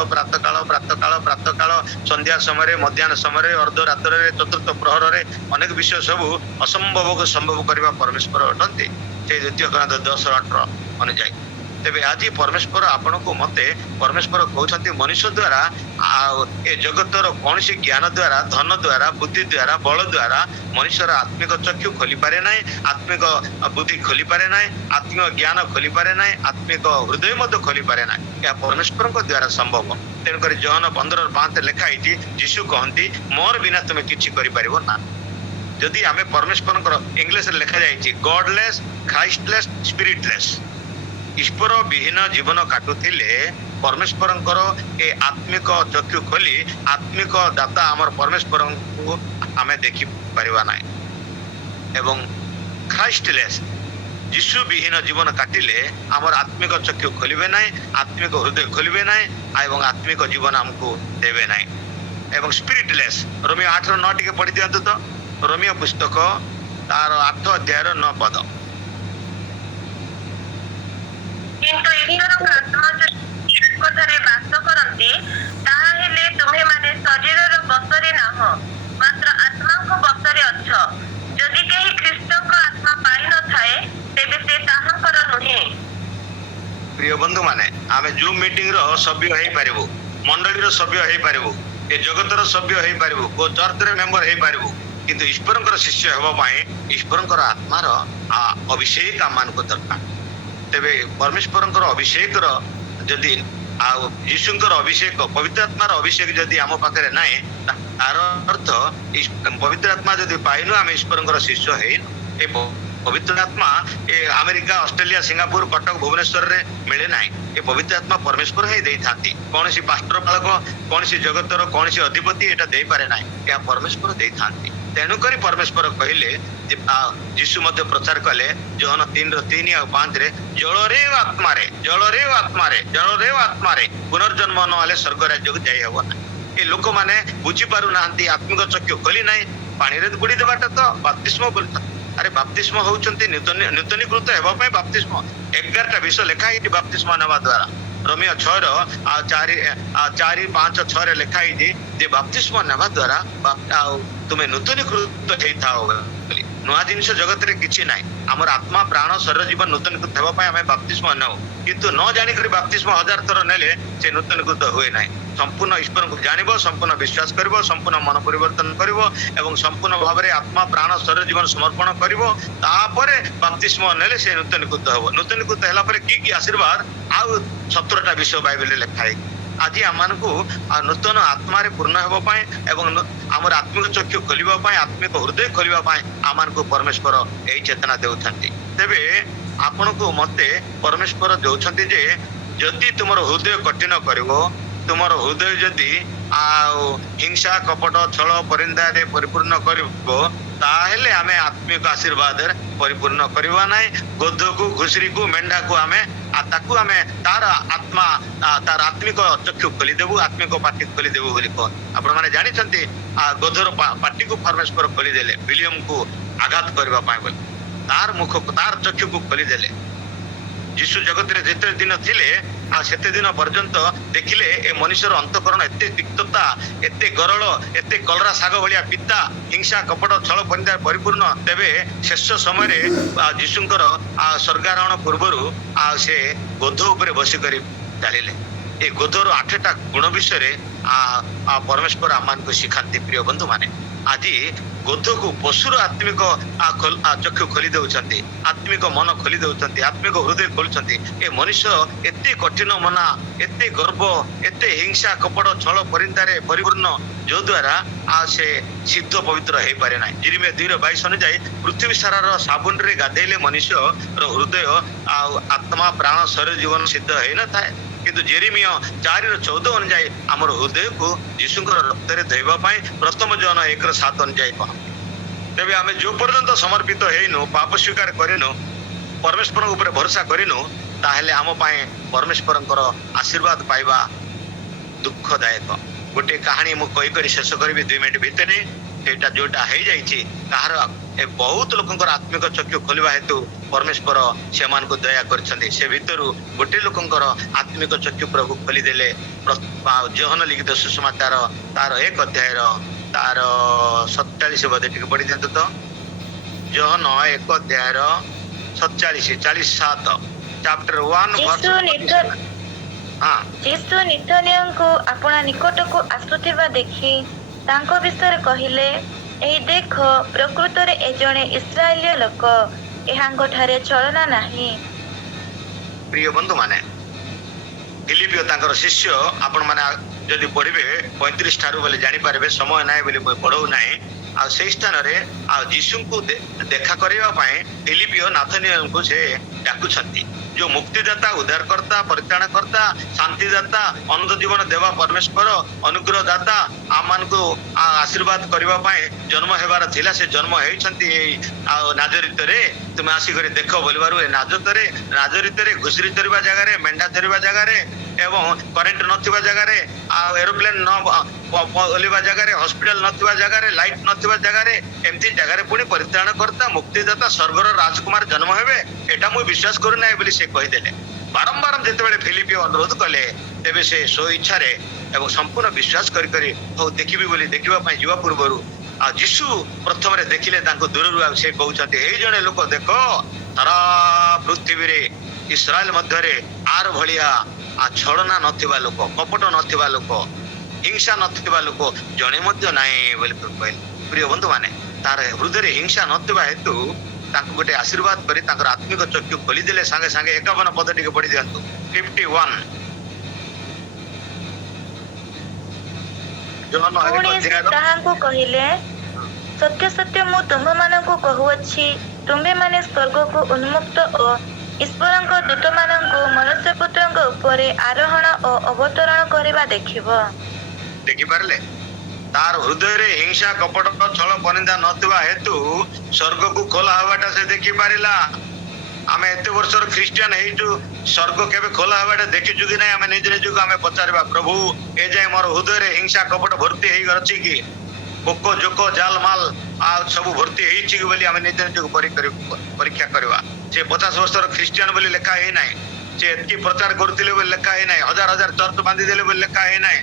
काल संध्या समय मध्याह्न समय अर्ध रात्र चतुर्थ प्रहर रे अनेक विषय सब असंभव को संभव करवा परमेश्वर अटंती से 2 Corinthians 10:18 अनुଯାयी तेबे आज परमेश्वर आपण को मते परमेश्वर कहउछंती मनुष्य द्वारा ए जगतर कौन सी ज्ञान द्वारा धन द्वारा बुद्धि द्वारा बल द्वारा मनुष्यर आत्मिक चक्षु खोली पारे ना आत्मिक बुद्धि खोली पारे ना आत्मिक ज्ञान खोली पारे ना आत्मिक हृदय मध्य खोली पारे ना या परमेश्वर द्वारा संभव तेणुकर जॉन 15:5 लिखा है यीशु कहती मोर बिना तुम किछि करि परिबो ना जदि आमे परमेश्वर इंग्लिश लिखा जाइछि गॉडलेस क्राइस्टलेस स्पिरिटलेस ईश्वर विहीन जीवन काटुथिले परमेश्वर ए आत्मिक चक्षु खोली आत्मिक दाता आमर परमेश्वर को आमे देखि परिबा ना एवं ख्राइस्टलेस यीशु विहीन जीवन काटिले आमर आत्मिक चक्षु खोलिबे ना आत्मिक हृदय खोलिबे ना एवं आत्मिक जीवन हमको देबे ना एवं स्पिरिटलेस रोमियो 8:9 टिके पढ़ि दियंतु तो रोमियो पुस्तक तार 8 अध्याय 9 पद किंतु ईश्वर आत्मा जो घरे वास करती ताहा हेले तुम्हें माने शरीरर बसरे नाह मात्र आत्मा को बसरे अछ जदि केही ख्रीष्ट को आत्मा पाई न थाए तेबे से ताहाकर नुहे प्रिय बंधु माने आमे जूम मीटिंग रो सभ्य हेई पारिबो मंडली रो सभ्य हेई पारिबो ए जगतर सभ्य हेई पारिबो को चर्च रे मेंबर हेई पारिबो किंतु ईश्वरंकर शिष्य हेबा पाए ईश्वरंकर आत्मा रो अभिषेक आमान को दरकार तेबे परमेश्वरंकर अभिषेक रो जदि यीशुंकर अभिषेक पवित्र आत्मार अभिषेक जदि आम पाखरे नाए तार अर्थ पवित्र आत्मा जदि पाइनु आम ईश्वरंकर शिष्य हेइनु ए पवित्र आत्मा ए America Australia Singapore Cuttack Bhubaneswar रे मिले ना ए पवित्र आत्मा परमेश्वर ही दे थांती कौन सी पास्टर बालक कौन सी जगतर कौन सी अधिपति एटा दे पारे ना या परमेश्वर दे थांती तेणुकरी परमेश्वर कहले यीशु मध्य प्रचार कले जॉन 3:3 और 5 रे जलरे आत्मा रे पुनर्जन्म न आले स्वर्ग राज्य को जाई हबो ना ए लोक माने बुझी पारु नांती आत्मिक चक्षु खोली नाही पानी रे बुडी देबाटा तो बपतिस्म बोलता अरे बपतिस्म होउचंती नूतनीकृत हेबा पय बपतिस्म 11टा विषय लिखा है बपतिस्म नेबा द्वारा रोमियो 6:4-5-6 रे लिखा है जे बपतिस्म नेबा द्वारा तुमे नूतनीकृत हेई थाओ बोली नुआ जिनिस जगत रे किछि नाही हमर आत्मा प्राण शरीर जीवन नूतनीकृत हेबा पय हमें बपतिस्म नौ किंतु न जानि करी बपतिस्म 1000 थर नेले से नूतनीकृत होय नाही संपूर्ण ईश्वर को जानिबो संपूर्ण विश्वास करिवो संपूर्ण मन परिवर्तन करिवो एवं संपूर्ण भाव रे आत्मा प्राण शरीर जीवन समर्पण करिवो तापरे बपतिस्म नेले से नूतनीकृत हेबो नूतनीकृत हैला परे की आशीर्वाद आ 17टा विषय बाइबल लिखा है आज आमान को नूतन आत्मा रे पूर्ण हेबा पाए एवं हमर आत्मिक चक्षु खोलिबा पाए आत्मिक हृदय खोलिबा पाए आमान को परमेश्वर एई चेतना देउछंती तेबे आपण को मते परमेश्वर देउछंती जे जदि तुमर हृदय कठिन करिवो तुमर हृदय जदि हिंसा कपट छल परिंदा रे परिपूर्ण करिवो ताहेले आमे आत्मिक आशीर्वाद परिपूर्ण करिवा नाही गोध को घुसरी को मेंढा को आमे ताकू आमे तार आत्मा तार आत्मिक चक्षु खोली देबु आत्मिक पाटी खोली देबु बोली कोन आपण माने जानि छंती गोधर पाटी को परमेश्वर खोली देले विलियम को आघात करबा पाए बोली तार मुख तार चक्षु को खोली देले यीशु जगत रे जेते दिन थिले सेते दिन पर्यंत देखिले ए मनुष्यर अंतकरण एते तिक्तता एते गरल एते कलरा साग भलिया पिता हिंसा कपट छल परिंदा परिपूर्ण तेबे शेष समय रे यीशुंकर स्वर्गारोहण पूर्वरु से गोध उपरे बसी करी चालिले ए गोधर 8टा गुण विषय रे परमेश्वर आमान को सिखांती प्रिय बंधु माने आज ଗୋଧକୁ ପଶୁର ଆତ୍ମିକ ଚକ୍ଷୁ ଖୋଲି ଦେଉଛନ୍ତି, ଆତ୍ମିକ ମନ ଖୋଲି ଦେଉଛନ୍ତି, ଆତ୍ମିକ ହୃଦୟ ଖୋଲୁଛନ୍ତି। ଏ ମଣିଷ ଏତେ କଠିନ ମନା, ଏତେ ଗର୍ବ, ଏତେ ହିଂସା କପଟ ଛଳ ପରିନ୍ଦାରେ ପରିପୂର୍ଣ୍ଣ, ଯୋଉ ଦ୍ୱାରା ସେ ସିଦ୍ଧ ପବିତ୍ର ହେଇପାରେ ନାହିଁ। ଜିରିମିୟା 2:22 ଅନୁଯାୟୀ ପୃଥିବୀ ସାରାର ସାବୁନରେ ଗାଧେଇଲେ ମନୁଷ୍ୟର ହୃଦୟ ଆଉ ଆତ୍ମା ପ୍ରାଣ ଶରୀର ଜୀବନ ସିଦ୍ଧ ହେଇନଥାଏ, କିନ୍ତୁ ଜେରେମିୟା 4:14 ଅନୁଯାୟୀ ଆମର ହୃଦୟକୁ ଯୀଶୁଙ୍କର ରକ୍ତରେ ଧୋଇବା ପାଇଁ ପ୍ରଥମ ଜନ 1:7 ଅନୁଯାୟୀ କହନ୍ତି। ତେବେ ଆମେ ଯୋଉ ପର୍ଯ୍ୟନ୍ତ ସମର୍ପିତ ହେଇନୁ, ପାପ ସ୍ୱୀକାର କରିନୁ, ପରମେଶ୍ୱରଙ୍କ ଉପରେ ଭରସା କରିନୁ, ତାହେଲେ ଆମ ପାଇଁ ପରମେଶ୍ୱରଙ୍କର ଆଶୀର୍ବାଦ ପାଇବା ଦୁଃଖଦାୟକ। ଗୋଟିଏ କାହାଣୀ ମୁଁ କହି ଶେଷ କରିବି 2 ମିନିଟ୍ ଭିତରେ। ସେଇଟା ଯୋଉଟା ହେଇଯାଇଛି, କାହାର ବହୁତ ଲୋକଙ୍କର ଆତ୍ମିକ ଚକ୍ଷୁ ଖୋଲିବା ହେତୁ ପରମେଶ୍ୱର ସେମାନଙ୍କୁ ଦୟା କରିଛନ୍ତି। ସେ ଭିତରୁ ଗୋଟେ ଲୋକଙ୍କର ଆତ୍ମିକ ଚକ୍ଷୁ ପ୍ରଭୁ ଖୋଲିଦେଲେ। ଯୋହନ ଲିଖିତ ସୁସମାଚାର ତାର 1 ଅଧ୍ୟାୟର ତାର 47 ବୋଧେ, ଟିକେ ପଢି ଦିଅନ୍ତୁ ତ। ଯୋହନ 1 ଅଧ୍ୟାୟର 47 ଚାପ୍ଟର 1 ଯୀଶୁ ନିଥନିୟଙ୍କୁ ଆପଣା ନିକଟକୁ ଆସୁଥିବା ଦେଖି ତାଙ୍କ ବିଷୟରେ କହିଲେ, ଏହି ଦେଖ, ପ୍ରକୃତରେ ଏ ଜଣେ ଇସ୍ରାଏଲୀୟ ଲୋକ, ଏହାଙ୍କ ଠାରେ ଛଳନା ନାହିଁ। ପ୍ରିୟ ବନ୍ଧୁମାନେ, ଫିଲିପିଓ ତାଙ୍କର ଶିଷ୍ୟ, ଆପଣମାନେ ଯଦି ପଢିବେ 35 ଠାରୁ ବୋଲି ଜାଣିପାରିବେ, ସମୟ ନାହିଁ ବୋଲି ମୁଁ ପଢଉ ନାହିଁ। ଆଉ ସେଇ ସ୍ଥାନରେ ଯୀଶୁଙ୍କୁ ଦେଖା କରିବା ପାଇଁ ଫିଲିପିଓ ନାଥନିଏଲଙ୍କୁ ସେ ଡାକୁଛନ୍ତି। ଯୋଉ ମୁକ୍ତିଦାତା, ଉଦ୍ଧାରକର୍ତ୍ତା, ପରିତ୍ରାଣକର୍ତ୍ତା, ଶାନ୍ତିଦାତା, ଅନନ୍ତ ଜୀବନ ଦେବା ପରମେଶ୍ୱର, ଅନୁଗ୍ରହ ଦାତା, ଆମମାନଙ୍କୁ ଆଶୀର୍ବାଦ କରିବା ପାଇଁ ଜନ୍ମ ହେବାର ଥିଲା। ସେ ଜନ୍ମ ହେଇଛନ୍ତି ଏଇ ନାଜରିତରେ, ତୁମେ ଆସିକରି ଦେଖ ବୋଲିବାରୁ ଏ ନାଜରିତରେ ଘୁଷୁରି ଚରିବା ଜାଗାରେ, ମେଣ୍ଢା ଚରିବା ଜାଗାରେ ଏବଂ କରେଣ୍ଟ ନଥିବା ଜାଗାରେ, ଆଉ ଏରୋପ୍ଲେନ ଓହ୍ଲିବା ଜାଗାରେ, ହସ୍ପିଟାଲ ନଥିବା ଜାଗାରେ, ଲାଇଟ ନଥିବା ଜାଗାରେ, ଏମିତି ଜାଗାରେ ପୁଣି ପରିତ୍ରାଣକର୍ତ୍ତା, ମୁକ୍ତିଦାତା, ସ୍ୱର୍ଗର ରାଜକୁମାର ଜନ୍ମ ହେବେ, ଏଟା ମୁଁ ବିଶ୍ୱାସ କରୁନାହିଁ ବୋଲି ସେ କହିଦେଲେ। ବାରମ୍ବାର ଯେତେବେଳେ ଫିଲିପିଓ ଅନୁରୋଧ କଲେ, ତେବେ ସେ ସ୍ୱ ଇଚ୍ଛାରେ ଏବଂ ସମ୍ପୂର୍ଣ୍ଣ ବିଶ୍ୱାସ କରି ହଉ ଦେଖିବି ବୋଲି ଦେଖିବା ପାଇଁ ଯିବା ପୂର୍ବରୁ ଯୀଶୁ ପ୍ରଥମରେ ଦେଖିଲେ ତାଙ୍କୁ ଦୂରରୁ। ସେ କହୁଛନ୍ତି, ଏଇ ଜଣେ ଲୋକ ଦେଖ, ସାରା ପୃଥିବୀରେ ଇସ୍ରାଏଲ ମଧ୍ୟରେ ଆର ଭଳିଆ ଛଳନା ନଥିବା ଲୋକ, କପଟ ନଥିବା ଲୋକ, ହିଂସା ନଥିବା ଲୋକ ଜଣେ ମଧ୍ୟ ନାହିଁ ବୋଲି କହିଲେ। ପ୍ରିୟ ବନ୍ଧୁମାନେ, ତାର ହୃଦୟରେ ହିଂସା ନଥିବା ହେତୁ ତାଙ୍କୁ ଗୋଟେ ଆଶୀର୍ବାଦ କରି ତାଙ୍କର ଆତ୍ମିକ ଚକ୍ଷୁ ଖୋଲିଦେଲେ। ସାଙ୍ଗେ ସାଙ୍ଗେ 51 ପଦ ଟିକେ ପଢି ଦିଅନ୍ତୁ। 51 ପୁଣି ସେ ତାହାଙ୍କୁ କହିଲେ, ସତ୍ୟ ସତ୍ୟ ମୁଁ ତୁମ୍ଭମାନଙ୍କୁ କହୁଅଛି, ତୁମ୍ଭେମାନେ ସ୍ୱର୍ଗକୁ ଉନ୍ମୁକ୍ତ ଓ ଈଶ୍ୱରଙ୍କ ଦୂତମାନଙ୍କୁ ମନୁଷ୍ୟପୁତ୍ରଙ୍କ ଉପରେ ଆରୋହଣ ଓ ଅବତରଣ କରିବା ଦେଖିବ। ଦେଖିପାରିଲେ, ତାର ହୃଦୟରେ ହିଂସା କପଟ ଛଳ ପନିନ୍ଦା ନଥିବା ହେତୁ ସ୍ୱର୍ଗକୁ ଖୋଲା ହବାଟା ସେ ଦେଖିପାରିଲା। ଆମେ ଏତେ ବର୍ଷର ଖ୍ରୀଷ୍ଟିଆନ ହେଇଛୁ, ସ୍ୱର୍ଗ କେବେ ଖୋଲା ହବାଟା ଦେଖିଛୁ କି ନାହିଁ? ଆମେ ନିଜ ନିଜକୁ ଆମେ ପଚାରିବା, ପ୍ରଭୁ ଏ ଯାଏ ମୋର ହୃଦୟରେ ହିଂସା କପଟ ଭର୍ତ୍ତି ହେଇଅଛି କି? ପୋକ ଜୋକ ଜାଲ ମାଲ ସବୁ ଭର୍ତ୍ତି ହେଇଛି କି ବୋଲି ଆମେ ନିଜ ନିଜକୁ ପରୀକ୍ଷା କରିବା। ସେ 50 ବର୍ଷର ଖ୍ରୀଷ୍ଟିଆନ ବୋଲି ଲେଖା ହେଇନାହିଁ। ସେ ଏତିକି ପ୍ରଚାର କରୁଥିଲେ ବୋଲି ଲେଖା ହେଇନାହିଁ। ହଜାର ହଜାର ଚର୍ଚ୍ଚ ବାନ୍ଧି ଦେଲେ ବୋଲି ଲେଖା ହେଇନାହିଁ।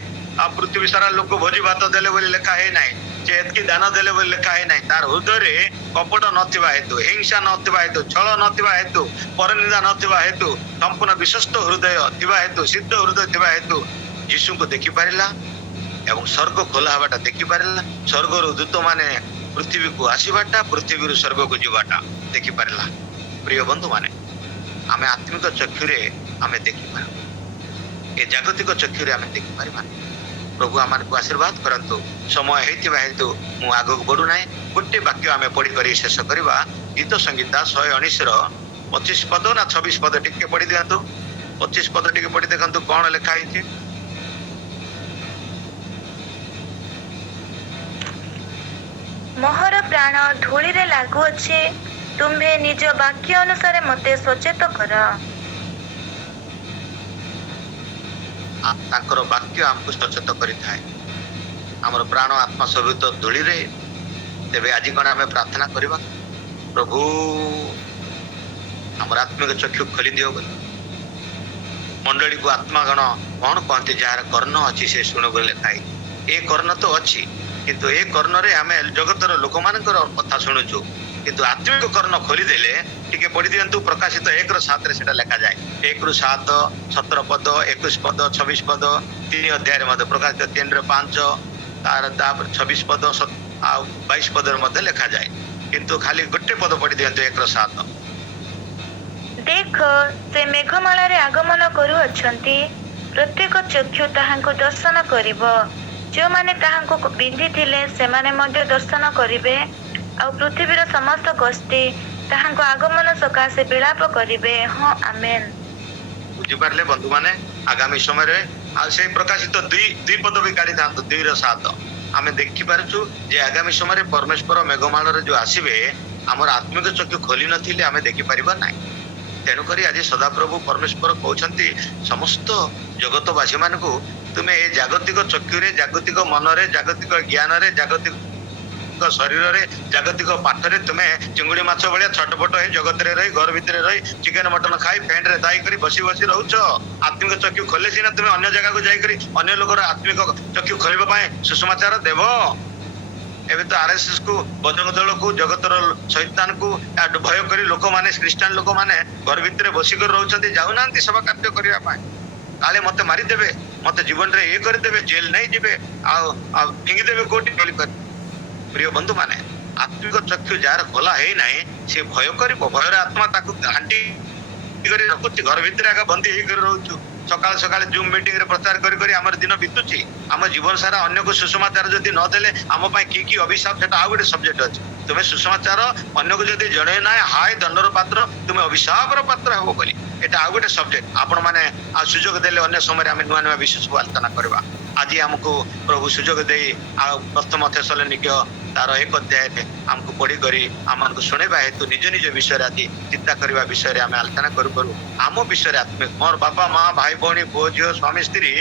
ପୃଥିବୀ ସାରା ଲୋକ ଭୋଜି ଭାତ ଦେଲେ ବୋଲି ଲେଖା ହେଇନାହିଁ। ସେ ଏତିକି ଦାନ ଦେଲେ ବୋଲି ଲେଖା ହେଇନାହିଁ। ତାର ହୃଦୟରେ କପଟ ନଥିବା ହେତୁ, ହିଂସା ନଥିବା ହେତୁ, ଛଳ ନଥିବା ହେତୁ, ପରନିନ୍ଦା ନଥିବା ହେତୁ, ସମ୍ପୂର୍ଣ୍ଣ ବିଶ୍ୱସ୍ତ ହୃଦୟ ଥିବା ହେତୁ, ସିଦ୍ଧ ହୃଦୟ ଥିବା ହେତୁ ଯୀଶୁଙ୍କୁ ଦେଖିପାରିଲା ଏବଂ ସ୍ୱର୍ଗ ଖୋଲା ହବାଟା ଦେଖିପାରିଲା। ସ୍ୱର୍ଗରୁ ଦୂତମାନେ ପୃଥିବୀକୁ ଆସିବାଟା, ପୃଥିବୀରୁ ସ୍ୱର୍ଗକୁ ଯିବାଟା ଦେଖିପାରିଲା। ପ୍ରିୟ ବନ୍ଧୁମାନେ, ଆମେ ଆତ୍ମିକ ଚକ୍ଷୁରେ ଆମେ ଦେଖିପାରିବା, ଏ ଜାଗତିକ ଚକ୍ଷୁରେ ଆମେ ଦେଖିପାରିବା। ପ୍ରଭୁ ଆମମାନଙ୍କୁ ଆଶୀର୍ବାଦ କରନ୍ତୁ। ସମୟ ହେଇଥିବା ହେତୁ ମୁଁ ଆଗକୁ ବଢୁନାହିଁ। ଗୋଟେ ବାକ୍ୟ ଆମେ ପଢିକରି ଶେଷ କରିବା। ଗୀତ ସଂହିତା 119ର 25 ପଦ ନା 26 ପଦ ଟିକେ ପଢି ଦିଅନ୍ତୁ। 25 ପଦ ଟିକେ ପଢି ଦେଖନ୍ତୁ କଣ ଲେଖା ହେଇଛି। ମୋହର ପ୍ରାଣ ଧୂଳିରେ ଲାଗୁଅଛି, ତୁମ୍ଭେ ନିଜ ବାକ୍ୟ ଅନୁସାରେ ମତେ ସଚେତ କର। ତାଙ୍କର ବାକ୍ୟ ଆମକୁ ସଚେତ କରିଥାଏ। ଆମର ପ୍ରାଣ ଆତ୍ମା ସବୁ ତ ଧୂଳିରେ। ତେବେ ଆଜି କଣ ଆମେ ପ୍ରାର୍ଥନା କରିବା, ପ୍ରଭୁ ଆମର ଆତ୍ମିକ ଚକ୍ଷୁ ଖୋଲି ଦିଅ ବୋଲି। ମଣ୍ଡଳୀକୁ ଆତ୍ମାଗଣ କଣ କହନ୍ତି? ଯାହାର କର୍ଣ୍ଣ ଅଛି ସେ ଶୁଣ ବୋଲି ଲେଖା ହେଇଛି। ଏ କର୍ଣ୍ଣ ତ ଅଛି, କିନ୍ତୁ ଏ କର୍ଣ୍ଣରେ ଆମେ ଜଗତର ଲୋକମାନଙ୍କର କଥା ଶୁଣୁଛୁ, କିନ୍ତୁ ଆତ୍ମିକ କର୍ଣ୍ଣ ଖୋଲିଦେଲେ ଟିକେ ପଢି ଦିଅନ୍ତୁ। ପ୍ରକାଶିତ 1:7 ସେଟା ଲେଖାଯାଏ। 1-7, 17 ପଦ, 21 ପଦ, 26 ପଦ, 3 ଅଧ୍ୟାୟରେ ମଧ୍ୟ ପ୍ରକାଶିତ 3-5, ତାପରେ 26 ପଦ, 22 ପଦରେ ମଧ୍ୟ ଲେଖାଯାଏ। କିନ୍ତୁ ଖାଲି ଗୋଟେ ପଦ ପଢି ଦିଅନ୍ତୁ 1:7। ଦେଖ ସେ ମେଘମାଳାରେ ଆଗମନ କରୁଅଛନ୍ତି, ପ୍ରତ୍ୟେକ ଚକ୍ଷୁ ତାହାଙ୍କୁ ଦର୍ଶନ କରିବ, ଯେଉଁମାନେ ତାହାଙ୍କୁ ବିନ୍ଧିଥିଲେ ସେମାନେ ମଧ୍ୟ ଦର୍ଶନ କରିବେ, ଆଉ ପୃଥିବୀର ସମସ୍ତ ଗୋଷ୍ଠୀ ତାହାଙ୍କ ଆଗମନ ସକାଶେ ବିଳାପ କରିବେ। ହଁ ଆମେନ୍। ବୁଝିପାରିଲେ ବନ୍ଧୁମାନେ? ଆଗାମୀ ସମୟରେ ଆଉ ସେଇ ପ୍ରକାଶିତ ଦୁଇ ପଦ ବି କାଢିଥାନ୍ତୁ 2:7। ଆମେ ଦେଖିପାରୁଛୁ ଯେ ଆଗାମୀ ସମୟରେ ପରମେଶ୍ୱର ମେଘମାଳରେ ଯୋଉ ଆସିବେ, ଆମର ଆତ୍ମିକ ଚକ୍ଷୁ ଖୋଲି ନଥିଲେ ଆମେ ଦେଖିପାରିବା ନାହିଁ। ତେଣୁକରି ଆଜି ସଦାପ୍ରଭୁ ପରମେଶ୍ୱର କହୁଛନ୍ତି ସମସ୍ତ ଜଗତବାସୀ ମାନଙ୍କୁ, ତୁମେ ଏ ଜାଗତିକ ଚକ୍ଷୁରେ, ଜାଗତିକ ମନରେ, ଜାଗତିକ ଜ୍ଞାନରେ, ଜାଗତିକ ଶରୀରରେ, ଜାଗତିକ ପାଠରେ ତୁମେ ଚିଙ୍ଗୁଡି ମାଛ ଭଳିଆ ଛଟପଟ ହେଇ ଜଗତରେ ରହି, ଘର ଭିତରେ ରହି, ଚିକେନ ମଟନ ଖାଇ ଫ୍ୟାନରେ ଦାୟୀ କରି ବସି ରହୁଛ। ଆତ୍ମିକ ଚକ୍ଷୁ ଖୋଲେ ସିନା ତୁମେ ଅନ୍ୟ ଜାଗାକୁ ଯାଇକରି ଅନ୍ୟ ଲୋକର ଆତ୍ମିକ ଚକ୍ଷୁ ଖୋଲିବା ପାଇଁ ସୁସମାଚାର ଦେବ। ଏବେ ତ RSS କୁ, ବଜରଙ୍ଗ ଦଳକୁ, ଜଗତର ଶୈତାନକୁ ଭୟ କରି ଲୋକମାନେ, ଖ୍ରୀଷ୍ଟିଆନ ଲୋକମାନେ ଘର ଭିତରେ ବସିକରି ରହୁଛନ୍ତି, ଯାଉନାହାନ୍ତି ସେବା କାର୍ଯ୍ୟ କରିବା ପାଇଁ। କାଳେ ମତେ ମାରିଦେବେ, ମତେ ଜୀବନରେ ଇଏ କରିଦେବେ, ଜେଲ ନେଇଯିବେ, ଆଉ ଫିଙ୍ଗିଦେବେ କୋଉଠି ବୋଲି କରି। ପ୍ରିୟ ବନ୍ଧୁ ମାନେ, ଆତ୍ମିକ ଚକ୍ଷୁ ଯାହାର ଖୋଲା ହେଇନାହିଁ ସେ ଭୟ କରିବ। ଭୟର ଆତ୍ମା ତାକୁ ଘାଣ୍ଟି କରି ରଖୁଛି, ଘର ଭିତରେ ଆଗ ବନ୍ଦୀ ହେଇକରି ରହୁଛୁ। ସକାଳେ ସକାଳେ ଜୁମ୍ ମିଟିଂ ରେ ପ୍ରଚାର କରି କରି ଆମର ଦିନ ବିତୁଛି। ଆମ ଜୀବନ ସାରା ଅନ୍ୟକୁ ସୁସମାଚାର ଯଦି ନଦେଲେ ଆମ ପାଇଁ କି ଅଭିଶାପ, ସେଟା ଆଉ ଗୋଟେ ସବଜେକ୍ଟ ଅଛି। ତୁମେ ସୁସମାଚାର ଅନ୍ୟକୁ ଯଦି ଜଣେଇ ନାହିଁ, ହାୟ ଦଣ୍ଡର ପାତ୍ର, ତୁମେ ଅଭିଶାପର ପାତ୍ର ହେବ ବୋଲି, ଏଟା ଆଉ ଗୋଟେ ସବଜେକ୍ଟ। ଆପଣ ମାନେ ଆଉ ସୁଯୋଗ ଦେଲେ ଅନ୍ୟ ସମୟରେ ଆମେ ନୂଆ ନୂଆ ବିଷୟ ସବୁ ଆଲୋଚନା କରିବା। ଆଜି ଆମକୁ ପ୍ରଭୁ ସୁଯୋଗ ଦେଇ ଆଉ ପ୍ରଥମ ଥେସଲୋନିକ୍ୟ ତାର 1 ଅଧ୍ୟାୟରେ ଆମକୁ ପଢିକରି ଆମକୁ ଶୁଣେଇବା ହେତୁ ନିଜ ନିଜ ବିଷୟରେ ଆଜି ଚିନ୍ତା କରିବା ବିଷୟରେ ଆମେ ଆଲୋଚନା କରୁ କରୁ ଆମ ବିଷୟରେ ଆତ୍ମିକ, ମୋର ବାପା ମା, ଭାଇ ଭଉଣୀ, ପୁଅ ଝିଅ, ସ୍ୱାମୀ ସ୍ତ୍ରୀ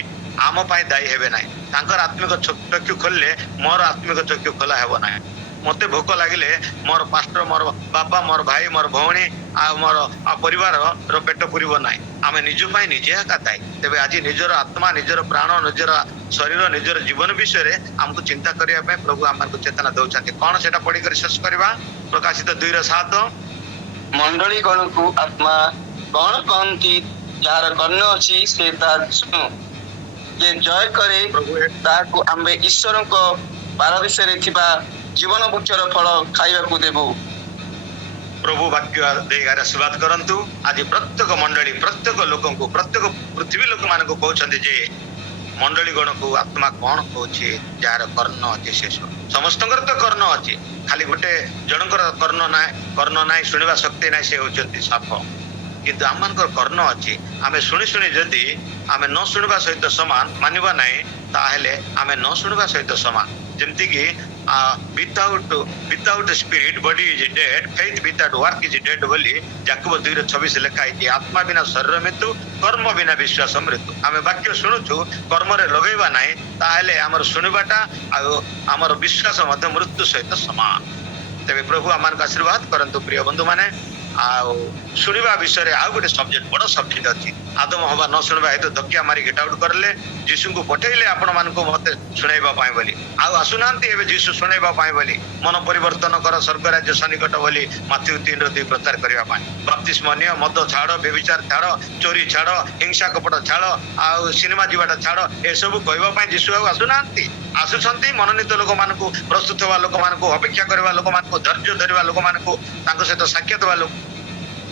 ଆମ ପାଇଁ ଦାୟୀ ହେବେ ନାହିଁ। ତାଙ୍କର ଆତ୍ମିକ ଚକ୍ଷୁ ଖୋଲିଲେ ମୋର ଆତ୍ମିକ ଚକ୍ଷୁ ଖୋଲା ହେବ ନାହିଁ। ମତେ ଭୋକ ଲାଗିଲେ ମୋର ପାଷ୍ଟର, ମୋର ବାପା, ମୋର ଭାଇ, ମୋର ଭଉଣୀ ଆଉ ମୋର ପରିବାରର ପେଟ ପୁରିବ ନାହିଁ। ଆମେ ନିଜ ପାଇଁ ନିଜେ ଏକା ଦାୟୀ। ତେବେ ଆଜି ନିଜର ଆତ୍ମା, ନିଜର ପ୍ରାଣ, ନିଜର ଶରୀର, ନିଜର ଜୀବନ ବିଷୟରେ ଆମକୁ ଚିନ୍ତା କରିବା ପାଇଁ ପ୍ରଭୁ ଆମକୁ ଚେତନା ଦଉଛନ୍ତି। କଣ ସେଟା ପଢିକରି ଶେଷ କରିବା? ପ୍ରକାଶିତ 2:7। ମଣ୍ଡଳୀ ଗଣକୁ ଆତ୍ମା କଣ କହନ୍ତି? ଯାହାର କର୍ଣ୍ଣ ଅଛି ସେ ତାହା ଶୁଣୁ। ଯେ ଜୟ କରେ ତାହାକୁ ଆମ୍ଭେ ଈଶ୍ୱରଙ୍କ ପାରଦେଶରେ ଥିବା ଜୀବନ ବୃକ୍ଷର ଫଳ ଖାଇବାକୁ ଦେବୁ। ପ୍ରଭୁ ବାକ୍ୟ ଦେଇ ଆଶୀର୍ବାଦ କରନ୍ତୁ। ଆଜି ପ୍ରତ୍ୟେକ ମଣ୍ଡଳୀ, ପ୍ରତ୍ୟେକ ଲୋକଙ୍କୁ, ପ୍ରତ୍ୟେକ ପୃଥିବୀ ଲୋକମାନଙ୍କୁ କହୁଛନ୍ତି ଯେ ମଣ୍ଡଳୀ ଗଣକୁ ଆତ୍ମା କଣ କହୁଛି? ଯାହାର କର୍ଣ୍ଣ ଅଛି ସେ ଶୁଣୁ। ସମସ୍ତଙ୍କର ତ କର୍ଣ୍ଣ ଅଛି, ଖାଲି ଗୋଟେ ଜଣଙ୍କର କର୍ଣ୍ଣ ନାହିଁ, ଶୁଣିବା ଶକ୍ତି ନାହିଁ, ସେ ହଉଛନ୍ତି ସାପ। କିନ୍ତୁ ଆମମାନଙ୍କର କର୍ଣ୍ଣ ଅଛି। ଆମେ ଶୁଣି ଶୁଣି ଯଦି ଆମେ ନ ଶୁଣିବା ସହିତ ସମାନ ମାନିବା ନାହିଁ, ତାହେଲେ ଆମେ ନ ଶୁଣିବା ସହିତ ସମାନ। ଯେମିତିକି without spirit body is dead, faith without work is dead ବୋଲି ଯାକୋବ 2:26 ଲେଖା ହେଇଛି। ଆତ୍ମା ବିନା ଶରୀର ମୃତ୍ୟୁ, କର୍ମ ବିନା ବିଶ୍ୱାସ ମୃତ୍ୟୁ। ଆମେ ବାକ୍ୟ ଶୁଣୁଛୁ, କର୍ମରେ ଲଗେଇବା ନାହିଁ, ତାହେଲେ ଆମର ଶୁଣିବାଟା ଆଉ ଆମର ବିଶ୍ୱାସ ମଧ୍ୟ ମୃତ୍ୟୁ ସହିତ ସମାନ। ତେବେ ପ୍ରଭୁ ଆମମାନଙ୍କୁ ଆଶୀର୍ବାଦ କରନ୍ତୁ। ପ୍ରିୟ ବନ୍ଧୁମାନେ, ଆଉ ଶୁଣିବା ବିଷୟରେ ଆଉ ଗୋଟେ ସବଜେକ୍ଟ, ବଡ ସବଜେକ୍ଟ ଅଛି। ଆଦମ ହବା ନ ଶୁଣିବା ହେତୁ ଧକିଆ ମାରି ଗେଟ୍ ଆଉଟ୍ କରିଲେ। ଯୀଶୁଙ୍କୁ ପଠେଇଲେ ଆପଣମାନଙ୍କୁ ମତେ ଶୁଣେଇବା ପାଇଁ ବୋଲି। ଆଉ ଆସୁନାହାନ୍ତି ଏବେ ଯୀଶୁ ଶୁଣେଇବା ପାଇଁ ବୋଲି। ମନ ପରିବର୍ତ୍ତନ କର, ସ୍ୱର୍ଗ ରାଜ୍ୟ ସନ୍ନିକଟ ବୋଲି ମାଥ୍ୟୁ 3:2 ପ୍ରଚାର କରିବା ପାଇଁ। ବାପ୍ତିସ୍ମ ନିଅ, ମଦ ଛାଡ, ବ୍ୟଭିଚାର ଛାଡ, ଚୋରି ଛାଡ, ହିଂସା କପଟ ଛାଡ, ଆଉ ସିନେମା ଯିବାଟା ଛାଡ, ଏସବୁ କହିବା ପାଇଁ ଯୀଶୁ ଆଉ ଆସୁନାହାନ୍ତି। ଆସୁଛନ୍ତି ମନୋନୀତ ଲୋକମାନଙ୍କୁ, ପ୍ରସ୍ତୁତ ହେବା ଲୋକମାନଙ୍କୁ, ଅପେକ୍ଷା କରିବା ଲୋକମାନଙ୍କୁ, ଧୈର୍ଯ୍ୟ ଧରିବା ଲୋକମାନଙ୍କୁ, ତାଙ୍କ ସହିତ ସାକ୍ଷାତ ହେବା ଲୋକ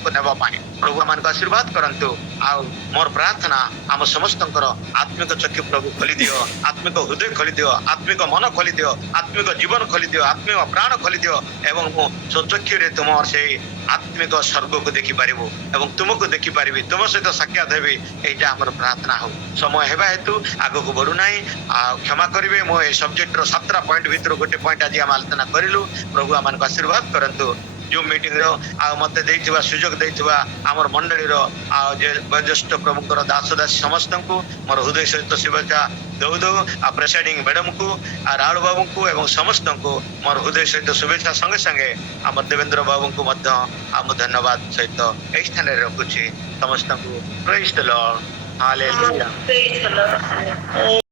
ନେବା ପାଇଁ। ପ୍ରଭୁ ଆମମାନଙ୍କୁ ଆଶୀର୍ବାଦ କରନ୍ତୁ। ଆଉ ମୋର ପ୍ରାର୍ଥନା, ଆମ ସମସ୍ତଙ୍କର ଆତ୍ମିକ ଚକ୍ଷୁ ପ୍ରଭୁ ଖୋଲିଦିଅ, ଆତ୍ମିକ ହୃଦୟ ଖୋଲିଦିଅ, ଆତ୍ମିକ ମନ ଖୋଲିଦିଅ, ଆତ୍ମିକ ଜୀବନ ଖୋଲିଦିଅ, ଆତ୍ମିକ ପ୍ରାଣ ଖୋଲିଦିଅ, ଏବଂ ମୁଁ ସ୍ୱଚକ୍ଷୁରେ ତୁମର ସେଇ ଆତ୍ମିକ ସ୍ୱର୍ଗକୁ ଦେଖିପାରିବୁ ଏବଂ ତୁମକୁ ଦେଖିପାରିବି, ତୁମ ସହିତ ସାକ୍ଷାତ ହେବି। ଏଇଟା ଆମର ପ୍ରାର୍ଥନା ହଉ। ସମୟ ହେବା ହେତୁ ଆଗକୁ ବଢୁନାହିଁ, ଆଉ କ୍ଷମା କରିବେ। ମୁଁ ଏଇ ସବଜେକ୍ଟର 7ଟା ପଏଣ୍ଟ ଭିତରୁ ଗୋଟେ ପଏଣ୍ଟ ଆଜି ଆମେ ଆଲୋଚନା କରିଲୁ। ପ୍ରଭୁ ଆମମାନଙ୍କୁ ଆଶୀର୍ବାଦ କରନ୍ତୁ। ଜୁମ୍ ମିଟିଂର ଆଉ ମତେ ଦେଇଥିବା ସୁଯୋଗ ଦେଇଥିବା ଆମର ମଣ୍ଡଳୀର ଆଉ ଯେ ବୟୋଜ୍ୟେଷ୍ଠ ପ୍ରଭୁଙ୍କର ଦାସ ଦାସୀ ସମସ୍ତଙ୍କୁ ମୋର ହୃଦୟ ସହିତ ଶୁଭେଚ୍ଛା ଦଉ ଆଉ ପ୍ରେସିଡିଂ ମ୍ୟାଡମକୁ, ଆଉ ରାହୁଲ ବାବୁଙ୍କୁ ଏବଂ ସମସ୍ତଙ୍କୁ ମୋର ହୃଦୟ ସହିତ ଶୁଭେଚ୍ଛା ସଙ୍ଗେ ସଙ୍ଗେ ଆମର ଦେବେନ୍ଦ୍ର ବାବୁଙ୍କୁ ମଧ୍ୟ ଆମ ଧନ୍ୟବାଦ ସହିତ ଏହି ସ୍ଥାନରେ ରଖୁଛି। ସମସ୍ତଙ୍କୁ praise the Lord, hallelujah. Praise the Lord.